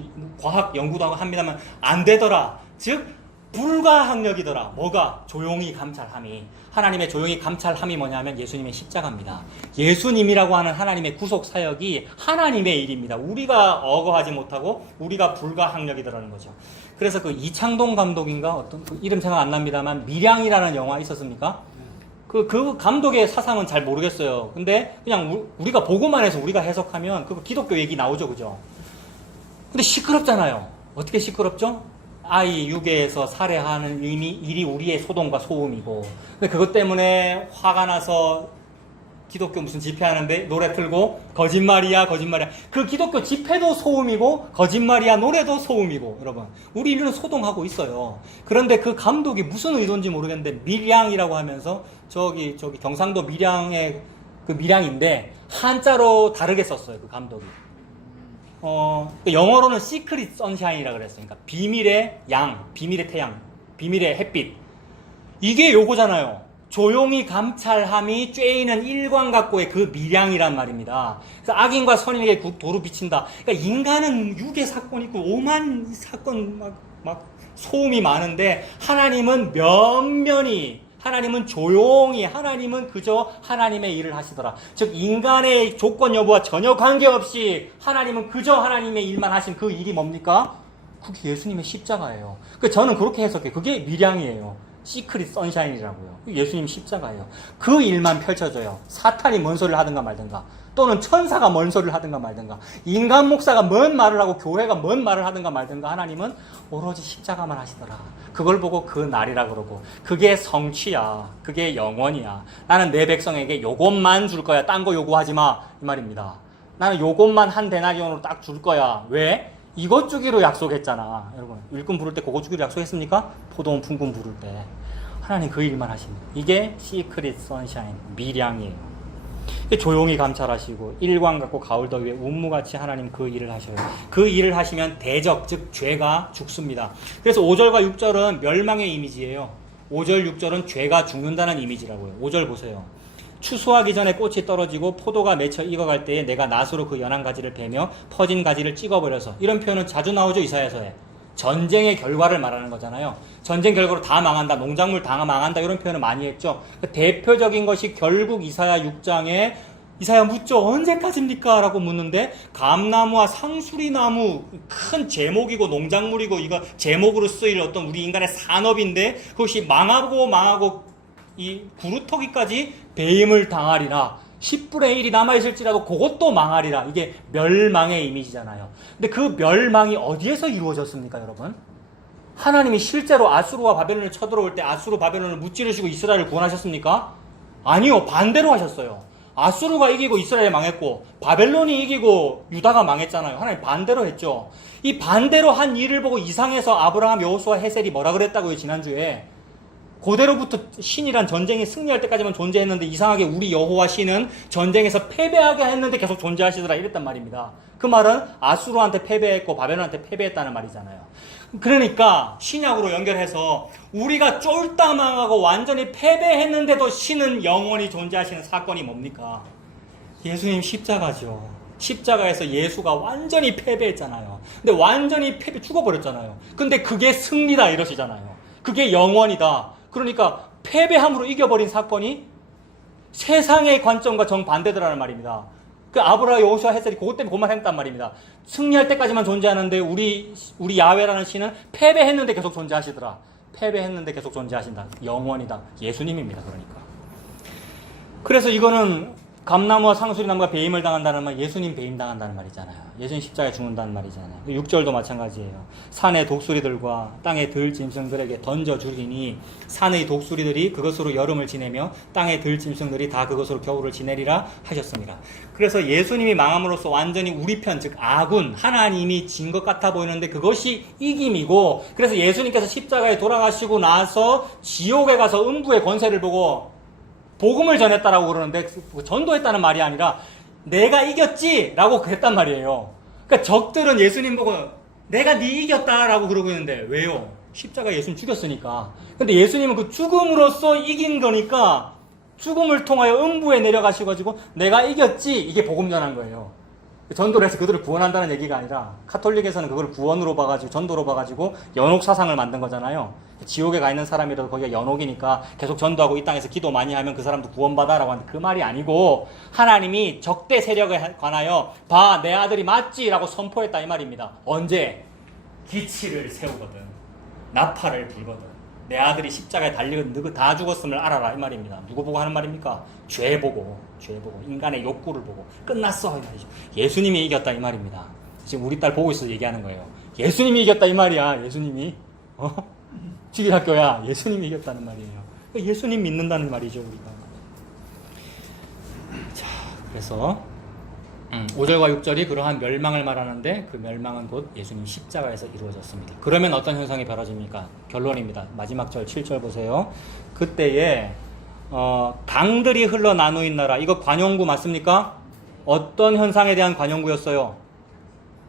과학 연구도 하고 합니다만 안 되더라. 즉 불가항력이더라. 뭐가? 조용히 감찰함이. 하나님의 조용히 감찰함이 뭐냐면 예수님의 십자가입니다. 예수님이라고 하는 하나님의 구속 사역이 하나님의 일입니다. 우리가 어거하지 못하고 우리가 불가항력이더라는 거죠. 그래서 그 이창동 감독인가 어떤 그 이름 생각 안 납니다만 밀양이라는 영화 있었습니까? 그 감독의 사상은 잘 모르겠어요. 근데 그냥 우리가 보고만 해서 우리가 해석하면 그 기독교 얘기 나오죠, 그죠? 근데 시끄럽잖아요. 어떻게 시끄럽죠? 아이 유괴해서 살해하는 일이 우리의 소동과 소음이고, 근데 그것 때문에 화가 나서 기독교 무슨 집회하는데 노래 틀고 거짓말이야 거짓말이야. 그 기독교 집회도 소음이고 거짓말이야 노래도 소음이고. 여러분 우리 인류는 소동하고 있어요. 그런데 그 감독이 무슨 의도인지 모르겠는데 밀양이라고 하면서 저기 경상도 밀양의 그 밀양인데 한자로 다르게 썼어요. 그 감독이. 영어로는 시크릿 선샤인이라고 그랬어요. 그러니까 비밀의 양, 비밀의 태양, 비밀의 햇빛. 이게 요거잖아요. 조용히 감찰함이 쬐이는 일광각고의 그 밀양이란 말입니다. 그래서 악인과 선인에게 도로 비친다. 그러니까 인간은 유괴 사건 있고 오만 사건 막 소음이 많은데 하나님은 면면히, 하나님은 조용히, 하나님은 그저 하나님의 일을 하시더라. 즉 인간의 조건 여부와 전혀 관계없이 하나님은 그저 하나님의 일만 하신 그 일이 뭡니까? 그게 예수님의 십자가예요. 저는 그렇게 해석해요. 그게 밀양이에요. 시크릿 선샤인이라고요. 예수님 십자가예요. 그 일만 펼쳐져요. 사탄이 뭔 소리를 하든가 말든가, 또는 천사가 뭔 소리를 하든가 말든가, 인간 목사가 뭔 말을 하고 교회가 뭔 말을 하든가 말든가, 하나님은 오로지 십자가만 하시더라. 그걸 보고 그 날이라 그러고, 그게 성취야. 그게 영원이야. 나는 내 백성에게 요것만 줄 거야. 딴 거 요구하지 마. 이 말입니다. 나는 요것만 한 데나리온으로 딱 줄 거야. 왜? 이것 주기로 약속했잖아. 여러분 일꾼 부를 때 그것 주기로 약속했습니까? 포도원 품꾼 부를 때. 하나님 그 일만 하십니다. 이게 시크릿 선샤인, 밀양이에요. 조용히 감찰하시고 일광 같고 가을 더위에 운무같이 하나님 그 일을 하셔요. 그 일을 하시면 대적, 즉 죄가 죽습니다. 그래서 5절과 6절은 멸망의 이미지예요. 5절, 6절은 죄가 죽는다는 이미지라고요. 5절 보세요. 추수하기 전에 꽃이 떨어지고 포도가 맺혀 익어갈 때에 내가 낫으로 그 연한 가지를 베며 퍼진 가지를 찍어버려서. 이런 표현은 자주 나오죠. 이사야서에. 전쟁의 결과를 말하는 거잖아요. 전쟁 결과로 다 망한다, 농작물 다 망한다, 이런 표현을 많이 했죠. 대표적인 것이 결국 이사야 6장에 이사야 묻죠. 언제까지입니까? 라고 묻는데 감나무와 상수리나무, 큰 제목이고 농작물이고 이거 제목으로 쓰일 어떤 우리 인간의 산업인데 그것이 망하고 이 구루터기까지 배임을 당하리라. 10분의 1이 남아있을지라도 그것도 망하리라. 이게 멸망의 이미지잖아요. 근데 그 멸망이 어디에서 이루어졌습니까, 여러분? 하나님이 실제로 아수르와 바벨론을 쳐들어올 때 아수르 바벨론을 무찌르시고 이스라엘을 구원하셨습니까? 아니요, 반대로 하셨어요. 아수르가 이기고 이스라엘이 망했고 바벨론이 이기고 유다가 망했잖아요. 하나님 반대로 했죠. 이 반대로 한 일을 보고 이상해서 아브라함, 여호수아, 헤셀이 뭐라 그랬다고요, 지난주에? 고대로부터 신이란 전쟁이 승리할 때까지만 존재했는데 이상하게 우리 여호와 신은 전쟁에서 패배하게 했는데 계속 존재하시더라, 이랬단 말입니다. 그 말은 아수르한테 패배했고 바벨론한테 패배했다는 말이잖아요. 그러니까 신약으로 연결해서 우리가 쫄딱 망하고 완전히 패배했는데도 신은 영원히 존재하시는 사건이 뭡니까? 예수님 십자가죠. 십자가에서 예수가 완전히 패배했잖아요. 근데 완전히 죽어버렸잖아요. 근데 그게 승리다 이러시잖아요. 그게 영원이다. 그러니까 패배함으로 이겨버린 사건이 세상의 관점과 정반대더라는 말입니다. 그 아브라함, 여호수아, 헤셀이 그것 때문에 그만 했단 말입니다. 승리할 때까지만 존재하는데 우리 야훼라는 신은 패배했는데 계속 존재하시더라. 패배했는데 계속 존재하신다. 영원이다. 예수님입니다. 그러니까. 그래서 이거는 감나무와 상수리나무가 배임을 당한다는 말, 예수님 배임당한다는 말이잖아요. 예수님 십자가에 죽는다는 말이잖아요. 6절도 마찬가지예요. 산의 독수리들과 땅의 들짐승들에게 던져주리니 산의 독수리들이 그것으로 여름을 지내며 땅의 들짐승들이 다 그것으로 겨울을 지내리라 하셨습니다. 그래서 예수님이 망함으로써 완전히 우리 편, 즉 아군, 하나님이 진 것 같아 보이는데 그것이 이김이고, 그래서 예수님께서 십자가에 돌아가시고 나서 지옥에 가서 음부의 권세를 보고 복음을 전했다라고 그러는데 전도했다는 말이 아니라 내가 이겼지! 라고 그랬단 말이에요. 그러니까 적들은 예수님 보고 내가 네 이겼다라고 그러고 있는데 왜요? 십자가 예수님 죽였으니까. 근데 예수님은 그 죽음으로써 이긴 거니까 죽음을 통하여 음부에 내려가셔가지고 내가 이겼지! 이게 복음 전한 거예요. 전도를 해서 그들을 구원한다는 얘기가 아니라 카톨릭에서는 그걸 구원으로 봐가지고 전도로 봐가지고 연옥 사상을 만든 거잖아요. 지옥에 가 있는 사람이라도 거기가 연옥이니까 계속 전도하고 이 땅에서 기도 많이 하면 그 사람도 구원받아라고 하는데 그 말이 아니고 하나님이 적대 세력에 관하여 봐, 내 아들이 맞지? 라고 선포했다 이 말입니다. 언제? 기치를 세우거든, 나팔을 불거든, 내 아들이 십자가에 달리거든, 너희 다 죽었음을 알아라 이 말입니다. 누구 보고 하는 말입니까? 죄 보고 인간의 욕구를 보고 끝났어 이 말이죠. 예수님이 이겼다 이 말입니다. 지금 우리 딸 보고 있어서 얘기하는 거예요. 예수님이 이겼다 이 말이야. 예수님이 주일학교야. 예수님이 이겼다는 말이에요. 예수님 믿는다는 말이죠, 우리가. 자, 그래서 5절과 6절이 그러한 멸망을 말하는데 그 멸망은 곧 예수님 십자가에서 이루어졌습니다. 그러면 어떤 현상이 벌어집니까? 결론입니다. 마지막 절 7절 보세요. 그때에 강들이 흘러 나누인 나라, 이거 관용구 맞습니까? 어떤 현상에 대한 관용구였어요?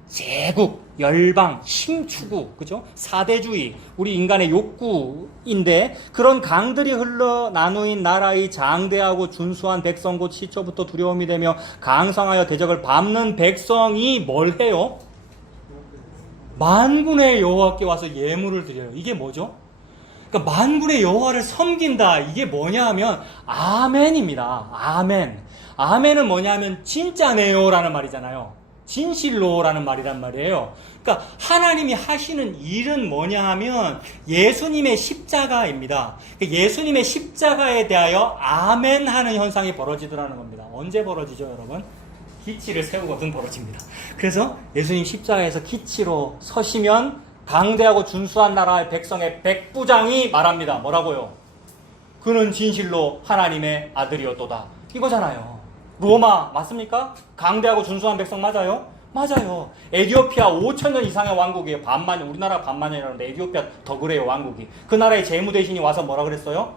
제국, 열방, 힘추구, 그죠? 사대주의, 우리 인간의 욕구인데 그런 강들이 흘러 나누인 나라의 장대하고 준수한 백성 곧 시초부터 두려움이 되며 강성하여 대적을 밟는 백성이 뭘 해요? 만군의 여호와께 와서 예물을 드려요. 이게 뭐죠? 그러니까 만군의 여호와를 섬긴다. 이게 뭐냐 하면 아멘입니다. 아멘. 아멘은 뭐냐 하면 진짜네요 라는 말이잖아요. 진실로라는 말이란 말이에요. 그러니까 하나님이 하시는 일은 뭐냐 하면 예수님의 십자가입니다. 예수님의 십자가에 대하여 아멘 하는 현상이 벌어지더라는 겁니다. 언제 벌어지죠, 여러분? 기치를 세우거든 벌어집니다. 그래서 예수님 십자가에서 기치로 서시면 강대하고 준수한 나라의 백성의 백부장이 말합니다. 뭐라고요? 그는 진실로 하나님의 아들이었도다. 이거잖아요. 로마 맞습니까? 강대하고 준수한 백성 맞아요? 맞아요. 에티오피아 5,000년 이상의 왕국이에요. 반만, 우리나라 반만이라는데 에티오피아 더 그래요, 왕국이. 그 나라의 재무 대신이 와서 뭐라 그랬어요?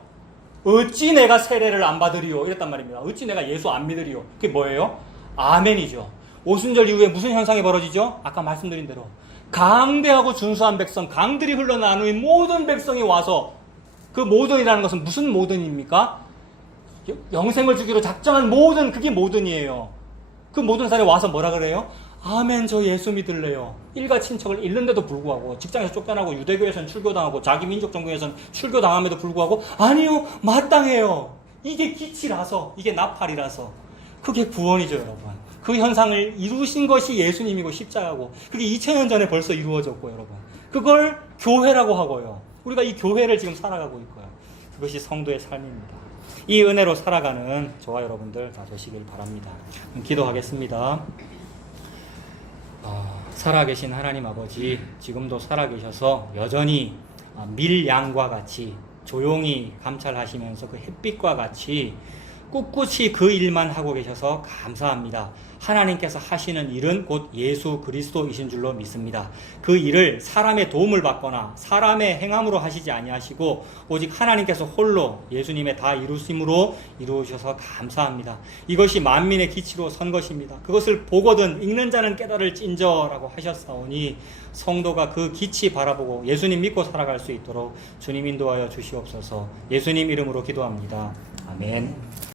어찌 내가 세례를 안 받으리요? 이랬단 말입니다. 어찌 내가 예수 안 믿으리요? 그게 뭐예요? 아멘이죠. 오순절 이후에 무슨 현상이 벌어지죠? 아까 말씀드린 대로 강대하고 준수한 백성, 강들이 흘러나누인 모든 백성이 와서, 그 모든이라는 것은 무슨 모든입니까? 영생을 주기로 작정한 모든, 그게 모든이에요. 그 모든 사람이 와서 뭐라 그래요? 아멘, 저 예수 믿을래요. 일가 친척을 잃는데도 불구하고, 직장에서 쫓겨나고, 유대교에서는 출교당하고, 자기 민족 정교에서는 출교당함에도 불구하고, 아니요, 마땅해요. 이게 기치라서, 이게 나팔이라서. 그게 구원이죠, 여러분. 그 현상을 이루신 것이 예수님이고 십자가고, 그게 2000년 전에 벌써 이루어졌고, 여러분. 그걸 교회라고 하고요. 우리가 이 교회를 지금 살아가고 있고요. 그것이 성도의 삶입니다. 이 은혜로 살아가는 저와 여러분들 다 되시길 바랍니다. 기도하겠습니다. 살아계신 하나님 아버지, 지금도 살아계셔서 여전히 밀양과 같이 조용히 감찰하시면서 그 햇빛과 같이 꿋꿋이 그 일만 하고 계셔서 감사합니다. 하나님께서 하시는 일은 곧 예수 그리스도이신 줄로 믿습니다. 그 일을 사람의 도움을 받거나 사람의 행함으로 하시지 아니하시고 오직 하나님께서 홀로 예수님의 다 이루심으로 이루셔서 감사합니다. 이것이 만민의 기치로 선 것입니다. 그것을 보거든 읽는 자는 깨달을진저라고 하셨사오니 성도가 그 기치 바라보고 예수님 믿고 살아갈 수 있도록 주님 인도하여 주시옵소서. 예수님 이름으로 기도합니다. 아멘.